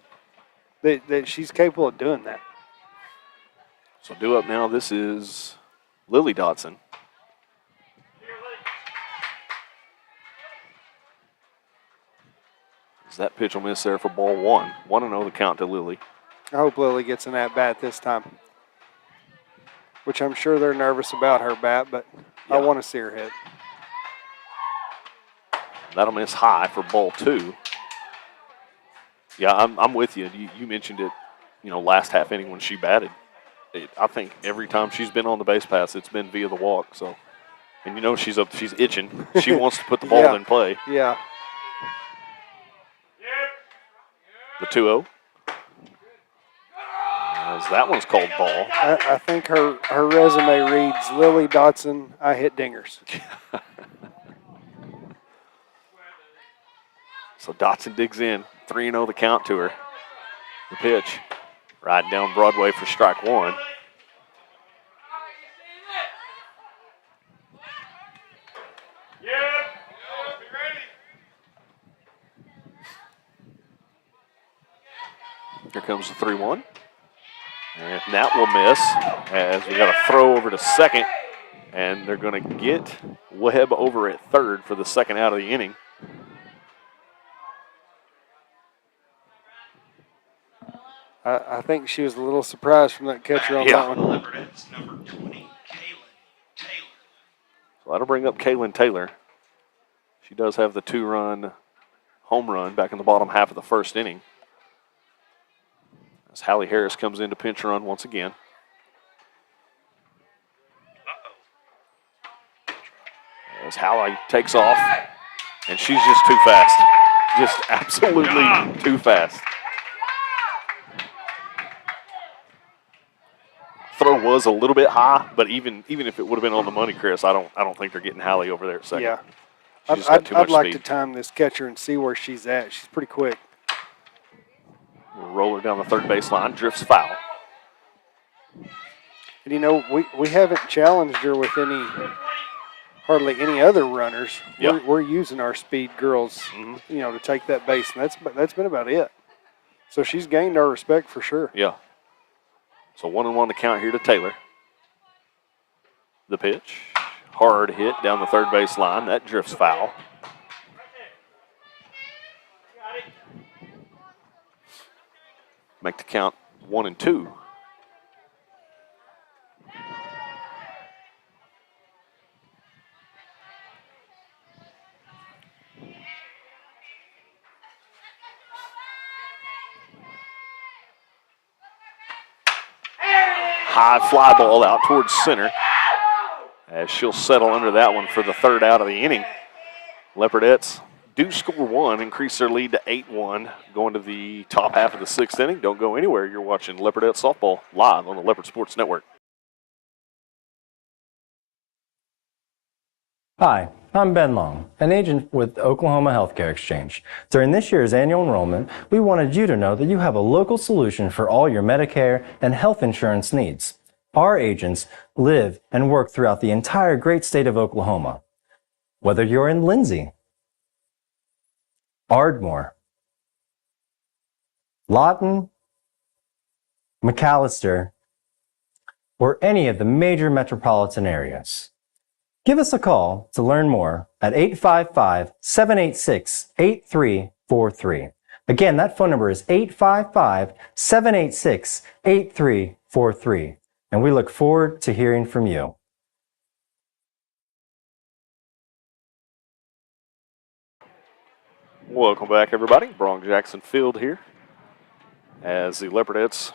that she's capable of doing that. So due up now, this is Lily Dotson. That pitch will miss there for ball 1. 1-0 the count to Lily. I hope Lily gets an at-bat this time, which I'm sure they're nervous about her bat, but I want to see her hit. That'll miss high for ball 2. Yeah, I'm with you. You mentioned it, last half inning when she batted. I think every time she's been on the base pass, it's been via the walk. So, and she's itching. She wants to put the ball in play. Yeah. The 2-0. As that one's called ball. I think her resume reads, Lily Dotson, I hit dingers. So Dotson digs in. 3-0 the count to her. The pitch. Right down Broadway for strike 1. Here comes the 3-1. And that will miss as we got a throw over to second. And they're going to get Webb over at third for the second out of the inning. I think she was a little surprised from that catcher on that one. So that'll bring up Kaylin Taylor. She does have the 2-run home run back in the bottom half of the first inning. As Hallie Harris comes in to pinch run once again. As Hallie takes off, and she's just too fast. Just absolutely too fast. Throw was a little bit high, but even if it would have been on the money, Chris, I don't think they're getting Hallie over there at second. Yeah. I'd like to time this catcher and see where she's at. She's pretty quick. We'll roll her down the third base line, drifts foul. And we haven't challenged her with hardly any other runners. Yep. We're using our speed girls, to take that base, and that's been about it. So she's gained our respect for sure. Yeah. So 1-1 to count here to Taylor. The pitch, hard hit down the third base line. That drifts foul. Make the count 1-2. high fly ball out towards center as she'll settle under that one for the third out of the inning. Leopardettes do score one, increase their lead to 8-1 going to the top half of the sixth inning. Don't go anywhere. You're watching Leopardette softball live on the Leopard Sports Network. Hi, I'm Ben Long, an agent with Oklahoma Healthcare Exchange. During this year's annual enrollment, we wanted you to know that you have a local solution for all your Medicare and health insurance needs. Our agents live and work throughout the entire great state of Oklahoma. Whether you're in Lindsay, Ardmore, Lawton, McAllister, or any of the major metropolitan areas. Give us a call to learn more at 855-786-8343. Again, that phone number is 855-786-8343. And we look forward to hearing from you. Welcome back, everybody. Bronx Jackson Field here as the Leopardettes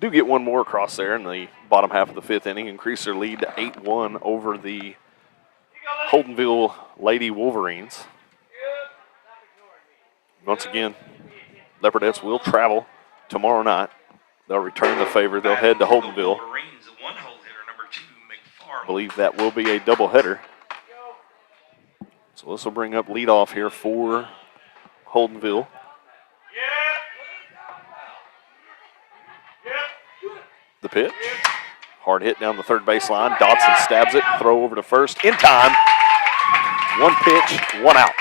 do get one more across there in the bottom half of the fifth inning, increase their lead to 8-1 over the Holdenville Lady Wolverines. Once again, Leopardettes will travel tomorrow night. They'll return the favor. They'll head to Holdenville. I believe that will be a doubleheader. So this will bring up leadoff here for Holdenville. The pitch. Hard hit down the third baseline. Dodson stabs it. Throw over to first. In time. One pitch, one out.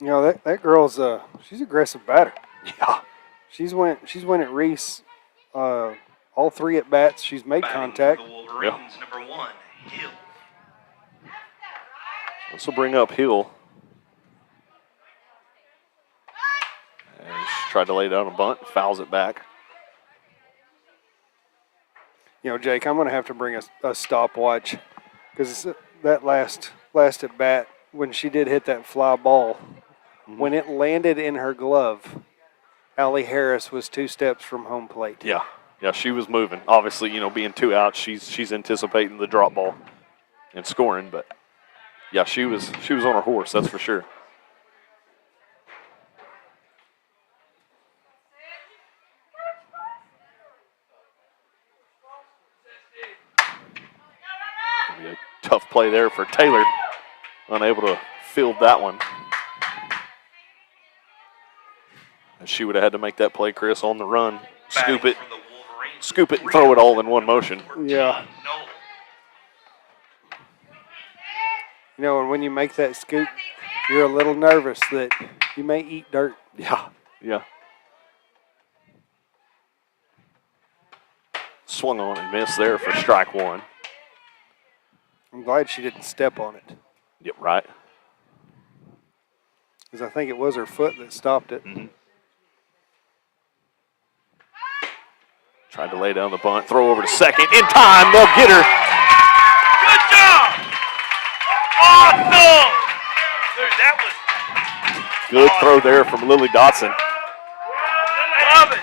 You know, that girl's she's an aggressive batter. Yeah. She's went at Reese all three at bats. She's made contact. Wolverines, number 1, Hill. This will bring up Hill. And she tried to lay down a bunt, fouls it back. You know, Jake, I'm going to have to bring a stopwatch because that last at bat, when she did hit that fly ball, when it landed in her glove, Allie Harris was 2 steps from home plate. Yeah, she was moving. Obviously, you know, being 2 outs, she's anticipating the drop ball and scoring, but yeah, she was on her horse, that's for sure. Be a tough play there for Taylor, unable to field that one. And she would have had to make that play, Chris, on the run, scoop it, and throw it all in one motion. Yeah. You know, and when you make that scoop, you're a little nervous that you may eat dirt. Yeah. Swung on and missed there for strike one. I'm glad she didn't step on it. Yep, right. Because I think it was her foot that stopped it. Mm-hmm. Tried to lay down the bunt, throw over to second. In time, they'll get her. Good job! Awesome! Dude, that was Good throw there from Lily Dotson. love it.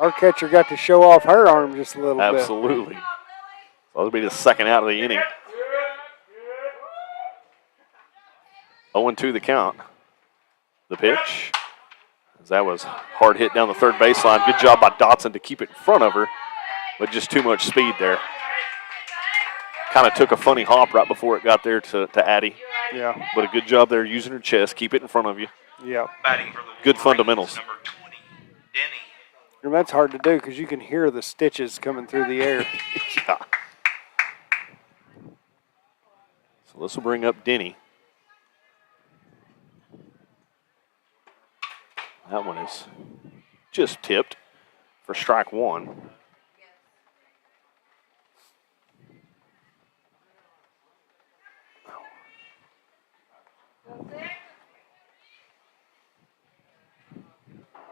Our catcher got to show off her arm just a little bit. Absolutely. So that'll be the second out of the inning. 0-2 the count. The pitch. That was hard hit down the third baseline. Good job by Dotson to keep it in front of her, but just too much speed there. Kind of took a funny hop right before it got there to Addie. Yeah. But a good job there using her chest. Keep it in front of you. Yeah. Batting for the Good fundamentals. number 20, Denny. And that's hard to do because you can hear the stitches coming through the air. Yeah. So this will bring up Denny. That one is just tipped for strike one.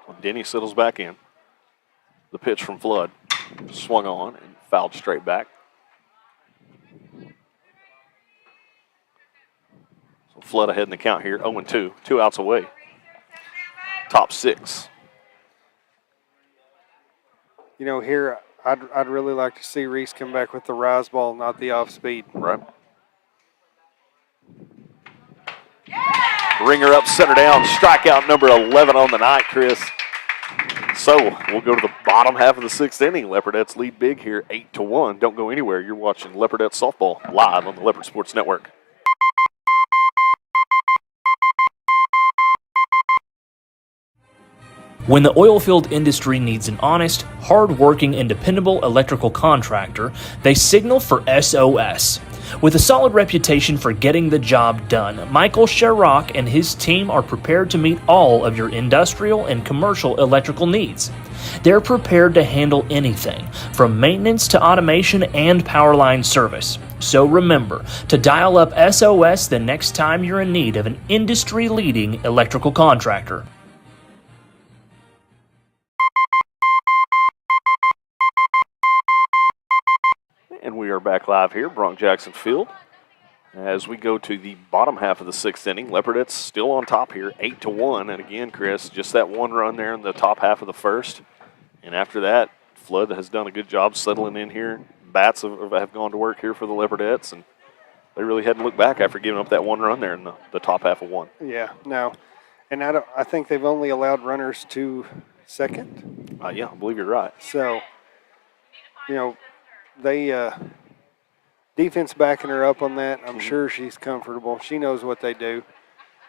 Well, Denny settles back in. The pitch from Flood swung on and fouled straight back. So Flood ahead in the count here, 0-2, 2 outs away. Top 6. here I'd really like to see Reese come back with the rise ball, not the off speed. Right. Ringer up, center down, strikeout number 11 on the night, Chris. So we'll go to the bottom half of the 6th inning. Leopardettes lead big here, 8-1. Don't go anywhere. You're watching Leopardette softball live on the Leopard Sports Network. When the oilfield industry needs an honest, hard-working, and dependable electrical contractor, they signal for SOS. With a solid reputation for getting the job done, Michael Sherrock and his team are prepared to meet all of your industrial and commercial electrical needs. They're prepared to handle anything, from maintenance to automation and power line service. So remember to dial up SOS the next time you're in need of an industry-leading electrical contractor. And we are back live here, Bronx-Jackson Field. As we go to the bottom half of the 6th inning, Leopardettes still on top here, 8-1. And again, Chris, just that one run there in the top half of the 1st. And after that, Flood has done a good job settling in here. Bats have gone to work here for the Leopardettes, and they really hadn't looked back after giving up that one run there in the top half of 1. Yeah, no. And I think they've only allowed runners to second. Yeah, I believe you're right. So, they defense backing her up on that. I'm sure she's comfortable. She knows what they do.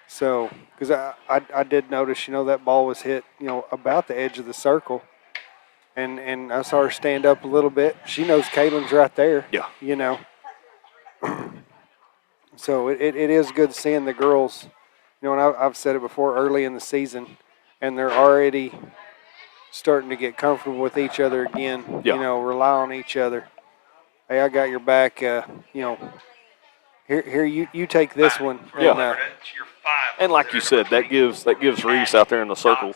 So, because I did notice, that ball was hit, about the edge of the circle. And I saw her stand up a little bit. She knows Kaylin's right there. Yeah. So it is good seeing the girls, and I've said it before, early in the season, and they're already starting to get comfortable with each other again, rely on each other. Hey, I got your back, here you take this one. Yeah. And like you said, that gives Reese out there in the circle,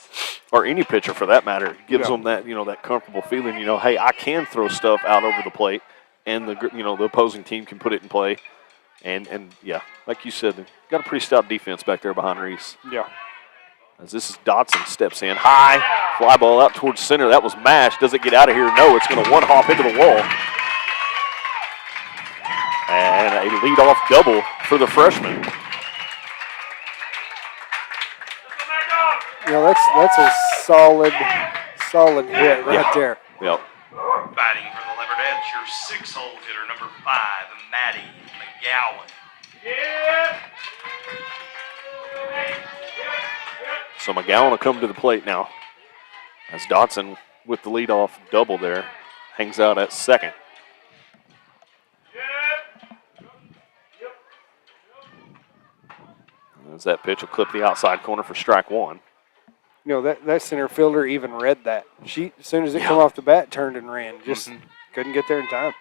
or any pitcher for that matter, gives them that that comfortable feeling. Hey, I can throw stuff out over the plate, and the opposing team can put it in play, and yeah, like you said, they've got a pretty stout defense back there behind Reese. Yeah. As this is Dotson steps in high, fly ball out towards center. That was mashed. Does it get out of here? No, it's going to one hop into the wall. And a leadoff double for the freshman. That's a solid hit right there. Yep. Batting for the Leopardettes, your 6-hole hitter, number 5, Maddie McGowan. So McGowan will come to the plate now, as Dotson, with the leadoff double there, hangs out at second. As that pitch will clip the outside corner for strike 1. That center fielder even read that. She, as soon as it come off the bat, turned and ran. Just couldn't get there in time.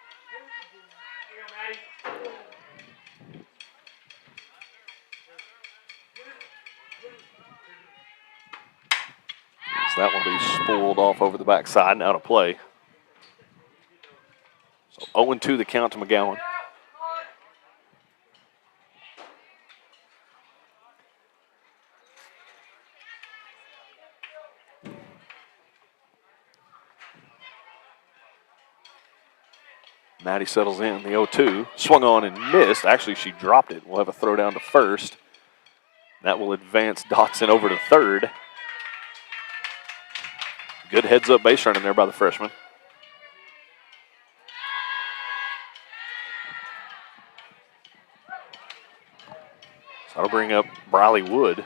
So that one will be spooled off over the backside and out of play. So 0-2 the count to McGowan. Maddie settles in, the 0-2. Swung on and missed. Actually, she dropped it. We'll have a throw down to first. That will advance Dotson over to third. Good heads-up base running there by the freshman. So that'll bring up Briley Wood.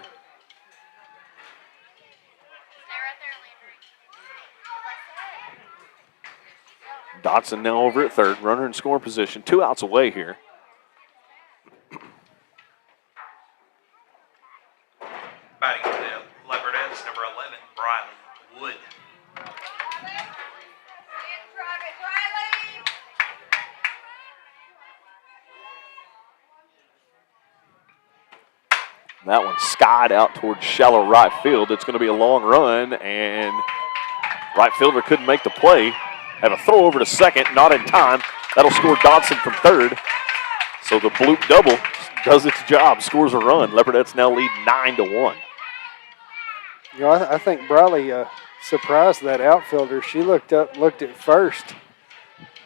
Dotson now over at third, runner in scoring position, 2 outs away here. Batting for the Leopardettes, number 11, Briley Wood. That one skied out towards shallow right field. It's going to be a long run, and right fielder couldn't make the play. Have a throw over to second, not in time. That'll score Dodson from third. So the bloop double does its job, scores a run. Leopardettes now lead 9-1. You know, I think Briley surprised that outfielder. She looked up, looked at first.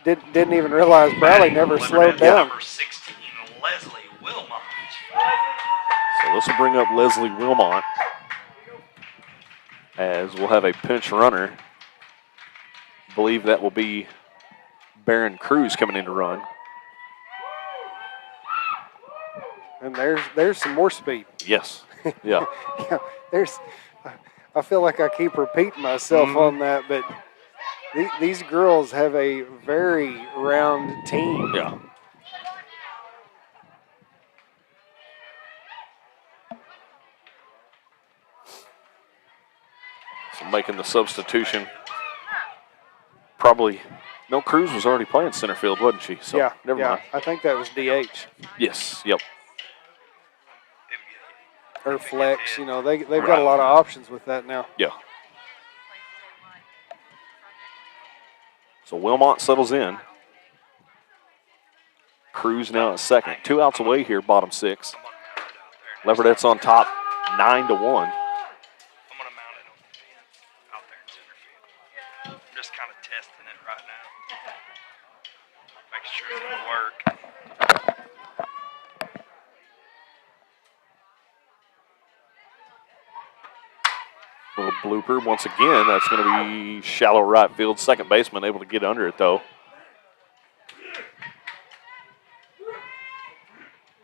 Didn't even realize Briley never slowed down. Number 16, Leslie Wilmot. So this will bring up Leslie Wilmot as we'll have a pinch runner. I believe that will be Barron Cruz coming in to run. And there's some more speed. Yes. Yeah. Yeah, I feel like I keep repeating myself on that, but these girls have a very round team. Yeah. So making the substitution. Probably, no, Cruz was already playing center field, wasn't she? So yeah, never mind. I think that was DH. Yes, yep. Or flex, you know, they've got a lot of options with that now. Yeah. So Wilmot settles in. Cruz now at second. 2 outs away here, bottom 6. Leopardettes on top, 9-1. I'm going to mount it on the fence out there in center field. I'm just kind of testing it right now. Making sure it's going to work. Little blooper once again. That's going to be shallow right field. Second baseman able to get under it, though.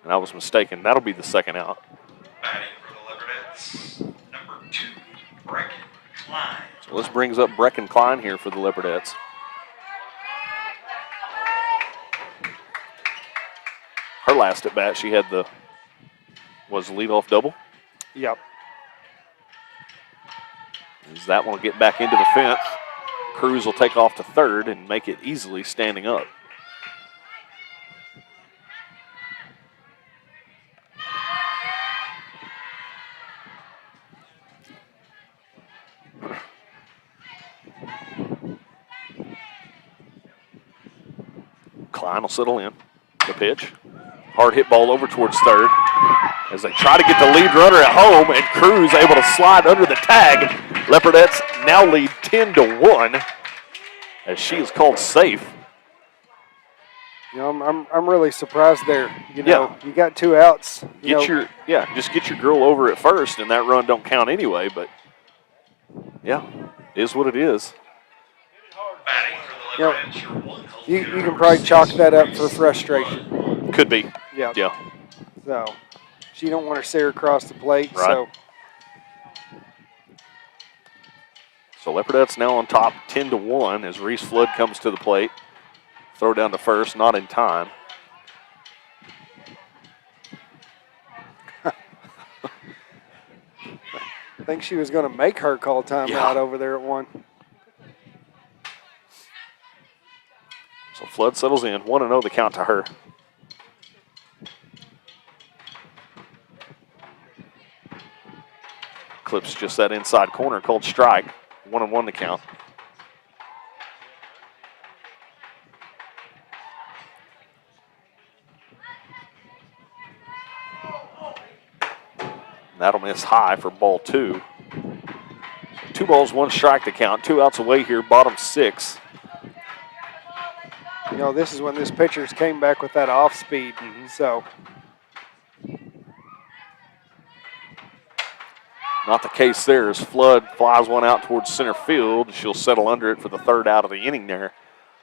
And I was mistaken. That'll be the second out. Batting for the Leopardettes, number 2, Brecken Klein. So this brings up Brecken Klein here for the Leopardettes. Her last at bat, she had was leadoff double. Yep. As that one will get back into the fence. Cruz will take off to third and make it easily standing up. Klein will settle in. The pitch. Hard hit ball over towards third. As they try to get the lead runner at home, and Cruz able to slide under the tag. Leopardettes now lead 10-1 as she is called safe. You know, I'm really surprised there. You know, you got 2 outs. Just get your girl over at first, and that run don't count anyway. But yeah, it is what it is. You know, you can probably chalk that up for frustration. Could be. Yeah. Yeah. So she don't want to see her across the plate. Right. So Leopardettes now on top 10-1 as Reese Flood comes to the plate. Throw down to first, not in time. I think she was going to make her call timeout over there at 1. So Flood settles in. 1-0 the count to her. Clips just that inside corner called strike. 1-1 the count. That'll miss high for ball 2. 2 balls, 1 strike to count. 2 outs away here, bottom 6. You know, this is when this pitcher's came back with that off speed. So not the case there as Flood flies one out towards center field. She'll settle under it for the 3rd out of the inning there.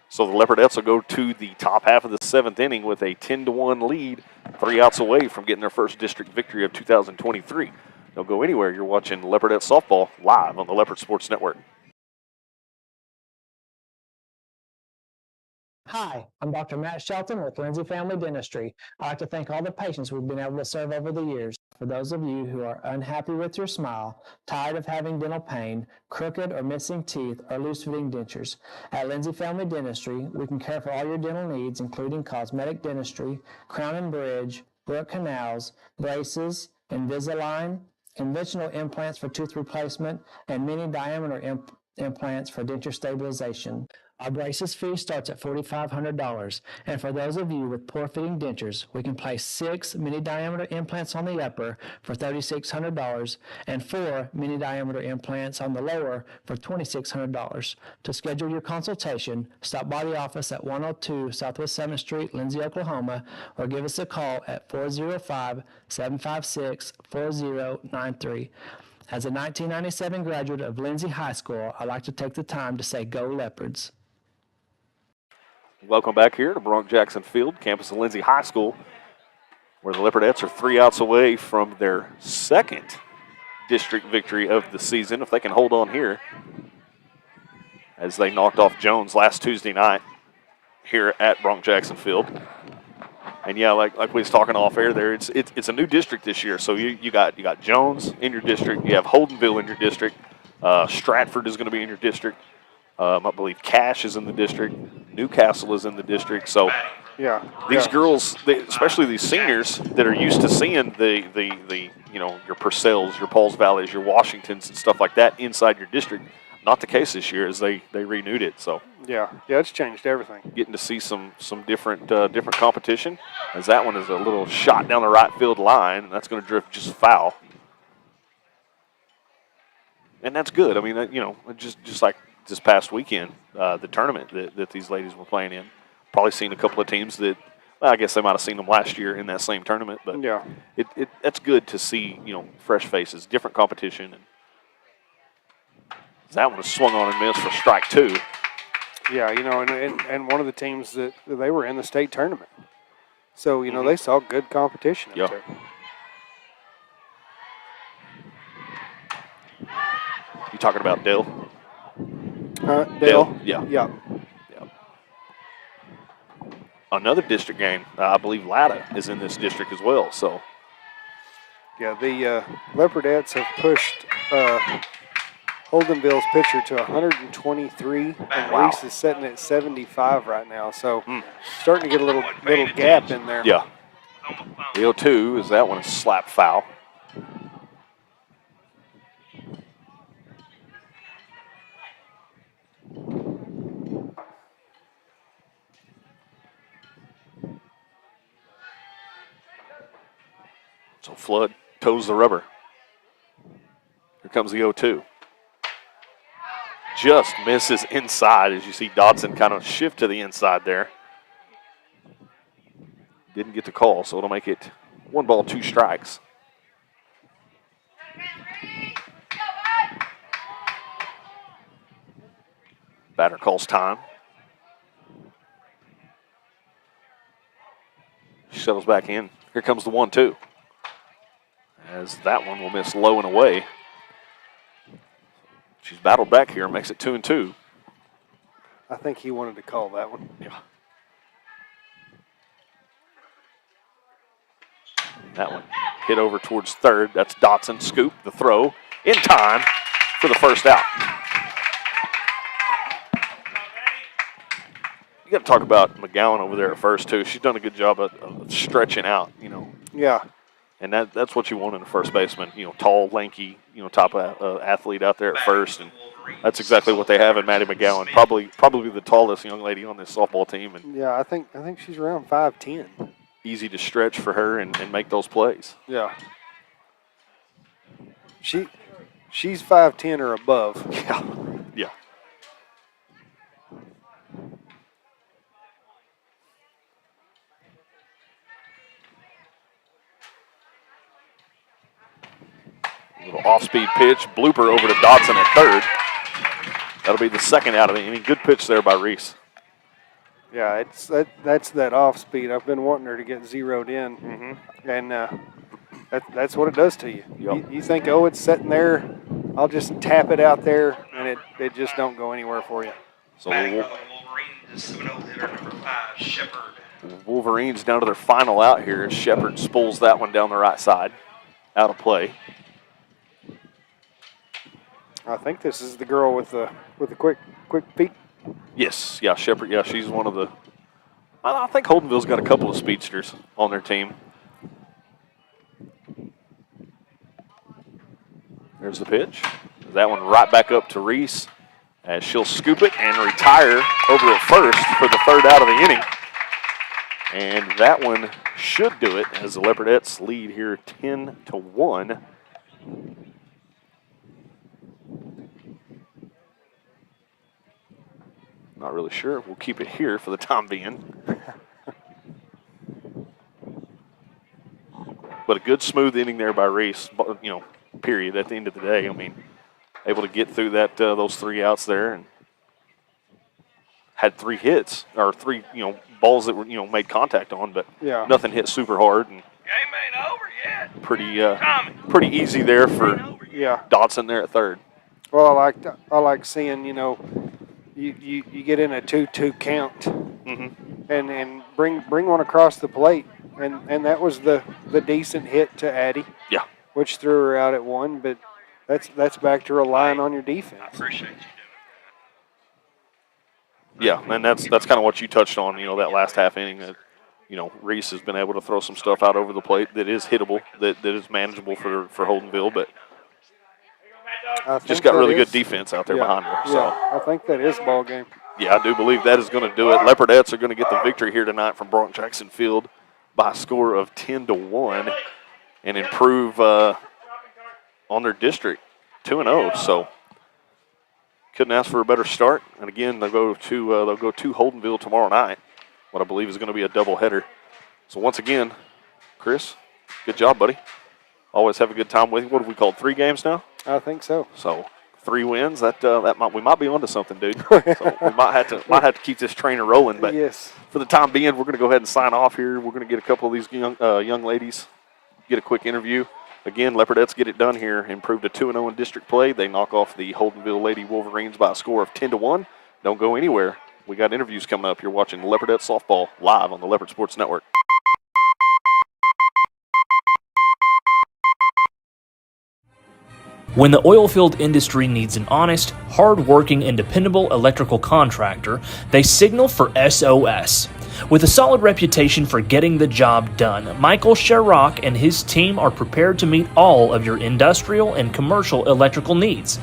So the Leopardettes will go to the top half of the 7th inning with a 10-1 lead, 3 outs away from getting their first district victory of 2023. Don't go anywhere. You're watching Leopardette softball live on the Leopard Sports Network. Hi, I'm Dr. Matt Shelton with Lindsay Family Dentistry. I'd like to thank all the patients we've been able to serve over the years. For those of you who are unhappy with your smile, tired of having dental pain, crooked or missing teeth, or loose-fitting dentures, at Lindsay Family Dentistry, we can care for all your dental needs, including cosmetic dentistry, crown and bridge, root canals, braces, Invisalign, conventional implants for tooth replacement, and mini diameter implants for denture stabilization. Our braces fee starts at $4,500, and for those of you with poor-fitting dentures, we can place 6 mini-diameter implants on the upper for $3,600 and 4 mini-diameter implants on the lower for $2,600. To schedule your consultation, stop by the office at 102 Southwest 7th Street, Lindsay, Oklahoma, or give us a call at 405-756-4093. As a 1997 graduate of Lindsay High School, I'd like to take the time to say go Leopards. Welcome back here to Bronx-Jackson Field, campus of Lindsay High School, where the Leopardettes are 3 outs away from their second district victory of the season, if they can hold on here, as they knocked off Jones last Tuesday night here at Bronx-Jackson Field. And yeah, like we was talking off air there, it's a new district this year. So you got Jones in your district, you have Holdenville in your district, Stratford is going to be in your district. I believe Cash is in the district. Newcastle is in the district. So these girls, especially these seniors that are used to seeing the your Purcells, your Pauls Valleys, your Washingtons and stuff like that inside your district. Not the case this year as they renewed it. So yeah, it's changed everything. Getting to see some different competition, as that one is a little shot down the right field line, and that's going to drift just foul. And that's good. I mean, just like this past weekend, the tournament that these ladies were playing in. Probably seen a couple of teams that, well, I guess they might have seen them last year in that same tournament. But yeah, that's good to see, fresh faces, different competition. And that one was swung on and missed for strike 2. Yeah, and one of the teams that they were in the state tournament. So, they saw good competition up there. You talking about Dale? Dale? Yeah. Another district game. I believe Latta is in this district as well. So, yeah, the Leopardettes have pushed Holdenville's pitcher to 123, and Reese is sitting at 75 right now. So, starting to get a little gap in there. Yeah. The 0-2 is that one a slap foul. So Flood toes the rubber. Here comes the 0-2. Just misses inside as you see Dodson kind of shift to the inside there. Didn't get the call, so it'll make it 1 ball, 2 strikes. Batter calls time. Settles back in. Here comes the 1-2. As that one will miss low and away. She's battled back here and makes it 2-2. I think he wanted to call that one. Yeah. That one hit over towards third. That's Dotson. Scoop the throw in time for the first out. You got to talk about McGowan over there at first too. She's done a good job of stretching out. Yeah. And that's what you want in a first baseman. Tall, lanky, type of athlete out there at first, and that's exactly what they have in Maddie McGowan. Probably the tallest young lady on this softball team. And yeah, I think she's around 5'10". Easy to stretch for her and make those plays. Yeah. She's 5'10" or above. Yeah. Little off-speed pitch, blooper over to Dodson at third. That'll be the second out of the inning. Good pitch there by Reese. Yeah, that's that off-speed. I've been wanting her to get zeroed in, and that's what it does to you. Yep. You think, oh, it's sitting there, I'll just tap it out there, and it just don't go anywhere for you. So Wolverines down to their final out here. Shepard spools that one down the right side, out of play. I think this is the girl with the quick feet. Yes, yeah, Shepard. Yeah, she's one of the. I think Holdenville's got a couple of speedsters on their team. There's the pitch. That one right back up to Reese. as she'll scoop it and retire over at first for the third out of the inning. And that one should do it as the Leopardettes lead here 10-1. Not really sure. We'll keep it here for the time being. But a good smooth inning there by Reese, period, at the end of the day. I mean, able to get through that those 3 outs there and had 3 hits, or 3, balls that were, made contact on, but nothing hit super hard. And Game ain't over yet. pretty easy there for Dodson there at third. Well, I like seeing, you get in a 2-2 count and bring one across the plate. And that was the decent hit to Addie. Yeah. Which threw her out at 1, but that's back to relying on your defense. I appreciate you Yeah, and that's kind of what you touched on, that last half inning that, Reese has been able to throw some stuff out over the plate that is hittable, that is manageable for Holdenville, but just got really good defense out there behind her. So I think that is ball game. Yeah, I do believe that is going to do it. Leopardettes are going to get the victory here tonight from Bronx Jackson Field by a score of 10-1 and improve on their district 2-0. So couldn't ask for a better start. And again, they'll go to Holdenville tomorrow night, what I believe is going to be a doubleheader. So once again, Chris, good job, buddy. Always have a good time with you. What have we called, 3 games now? I think so. So 3 wins. We might be onto something, dude. So we might have to keep this trainer rolling. But yes, for the time being, we're going to go ahead and sign off here. We're going to get a couple of these young ladies, get a quick interview. Again, Leopardettes get it done here, improve to 2-0 in district play. They knock off the Holdenville Lady Wolverines by a score of 10-1. Don't go anywhere. We got interviews coming up. You're watching Leopardette Softball live on the Leopard Sports Network. When the oilfield industry needs an honest, hard-working, and dependable electrical contractor, they signal for SOS. With a solid reputation for getting the job done, Michael Sherrock and his team are prepared to meet all of your industrial and commercial electrical needs.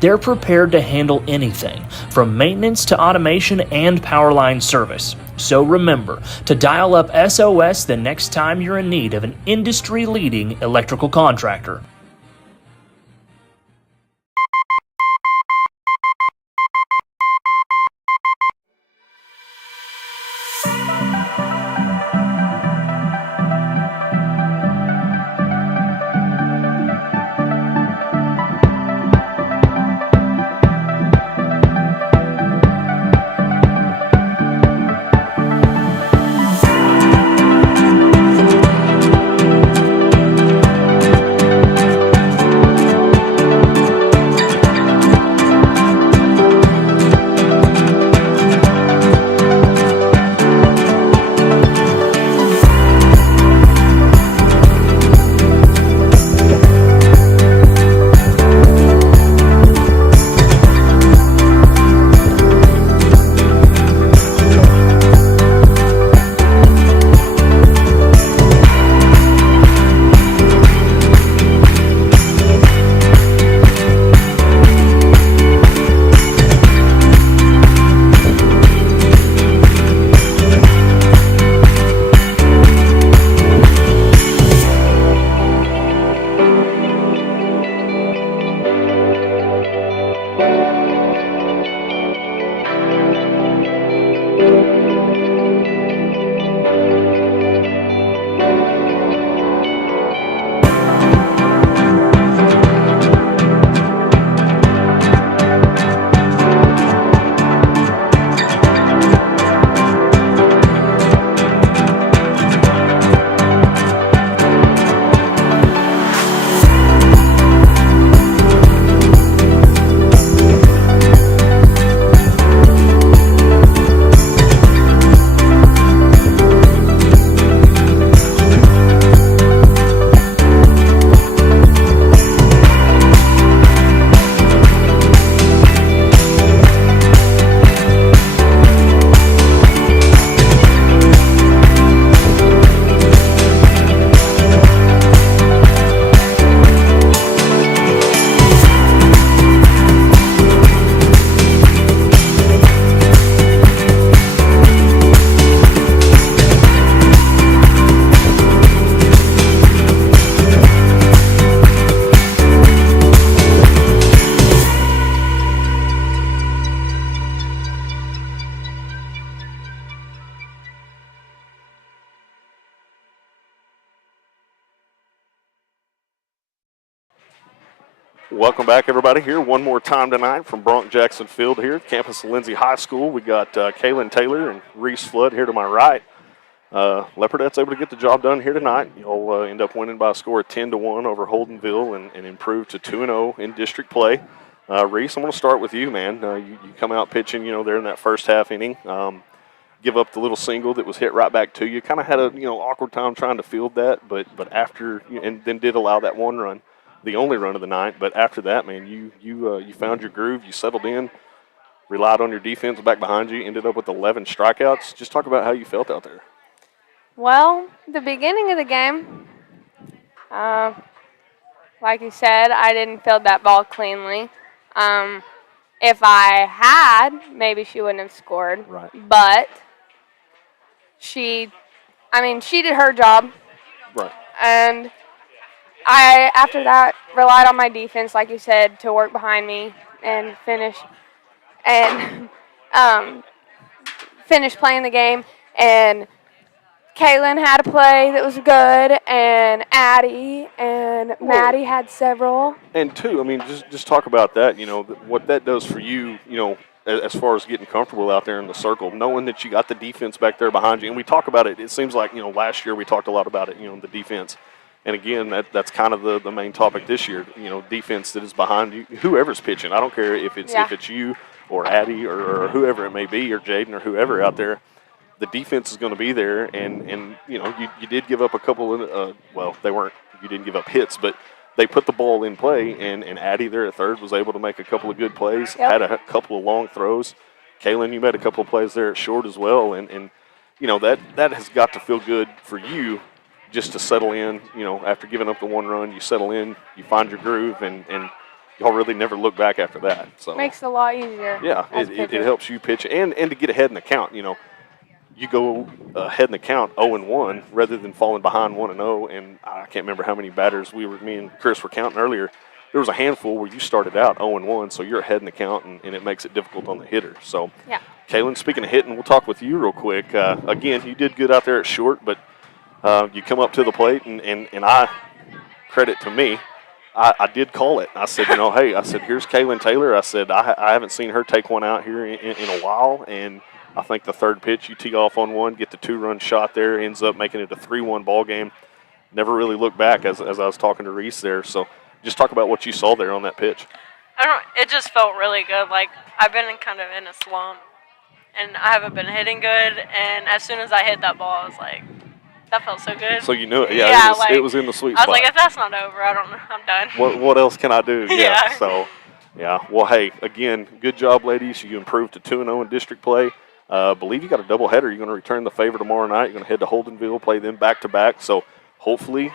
They're prepared to handle anything, from maintenance to automation and power line service. So remember to dial up SOS the next time you're in need of an industry-leading electrical contractor. Welcome back, everybody, here one more time tonight from Bronk Jackson Field here at campus of Lindsay High School. We got Kaylin Taylor and Reese Flood here to my right. Leopardette's able to get the job done here tonight. You'll end up winning by a score of 10-1 over Holdenville and improve to 2-0 in district play. Reese, I'm going to start with you, man. You come out pitching, there in that first half inning. Give up the little single that was hit right back to you. Kind of had a awkward time trying to field that, but after and then did allow that one run, the only run of the night. But after that, man, you found your groove. You settled in, relied on your defense back behind you. Ended up with 11 strikeouts. Just talk about how you felt out there. Well, the beginning of the game, like you said, I didn't field that ball cleanly. If I had, maybe she wouldn't have scored. Right. But she did her job. Right. And I, after that, relied on my defense, like you said, to work behind me and finish playing the game. And Kaylin had a play that was good, and Addie and Maddie had several. And two, just talk about that. What that does for you. As far as getting comfortable out there in the circle, knowing that you got the defense back there behind you. And we talk about it. It seems like last year we talked a lot about it. The defense. And again, that's kind of the main topic this year. Defense that is behind you, whoever's pitching. I don't care if it's you or Addie or whoever it may be, or Jaden or whoever out there. The defense is going to be there, and you did give up a couple of you didn't give up hits, but they put the ball in play, and Addie there at third was able to make a couple of good plays. Yep. Had a couple of long throws. Kaylin, you made a couple of plays there at short as well, and that has got to feel good for you just to settle in. After giving up the one run, you settle in, you find your groove, and y'all really never look back after that. So makes it a lot easier. Yeah, it helps you pitch and to get ahead in the count. You go ahead in the count 0-1 rather than falling behind 1-0. And I can't remember how many batters me and Chris were counting earlier. There was a handful where you started out 0-1, so you're ahead in the count, and it makes it difficult on the hitter. So, yeah. Kaylin, speaking of hitting, we'll talk with you real quick. Again, you did good out there at short, but you come up to the plate, and I, credit to me, I did call it. I said, hey, here's Kaylin Taylor. I said, I haven't seen her take one out here in a while, and I think the third pitch, you tee off on one, get the 2-run shot there, ends up making it a 3-1 ball game. Never really looked back as I was talking to Reese there. So just talk about what you saw there on that pitch. It just felt really good. Like, I've been kind of in a slump, and I haven't been hitting good. And as soon as I hit that ball, I was like, that felt so good. So you knew it. Yeah, it was in the sweet I spot. was like, if that's not over, I don't know. I'm done. What else can I do? Yeah. So, yeah. Well, hey, again, good job, ladies. You improved to 2-0 in district play. Believe you got a doubleheader. You're going to return the favor tomorrow night. You're going to head to Holdenville, play them back-to-back. So hopefully,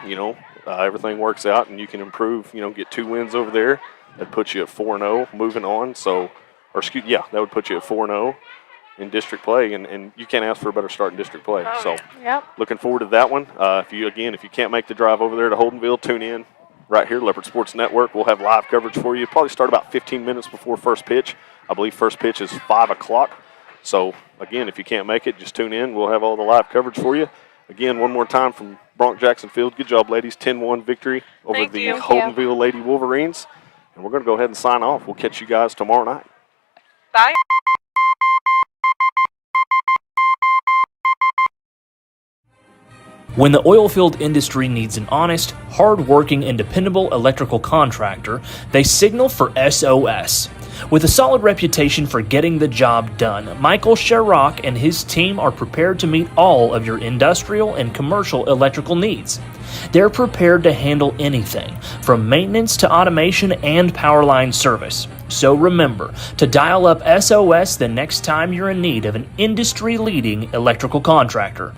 everything works out and you can improve, get 2 wins over there. That puts you at 4-0 moving on. So, that would put you at 4-0 in district play. And you can't ask for a better start in district play. Oh, so yep. Looking forward to that one. If you can't make the drive over there to Holdenville, tune in right here, Leopard Sports Network. We'll have live coverage for you. Probably start about 15 minutes before first pitch. I believe first pitch is 5 o'clock. So, again, if you can't make it, just tune in. We'll have all the live coverage for you. Again, one more time from Bronk Jackson Field. Good job, ladies. 10-1 victory over the Holdenville Lady Wolverines. And we're going to go ahead and sign off. We'll catch you guys tomorrow night. Bye. When the oilfield industry needs an honest, hard-working, and dependable electrical contractor, they signal for SOS. With a solid reputation for getting the job done, Michael Sherrock and his team are prepared to meet all of your industrial and commercial electrical needs. They're prepared to handle anything, from maintenance to automation and power line service. So remember to dial up SOS the next time you're in need of an industry-leading electrical contractor.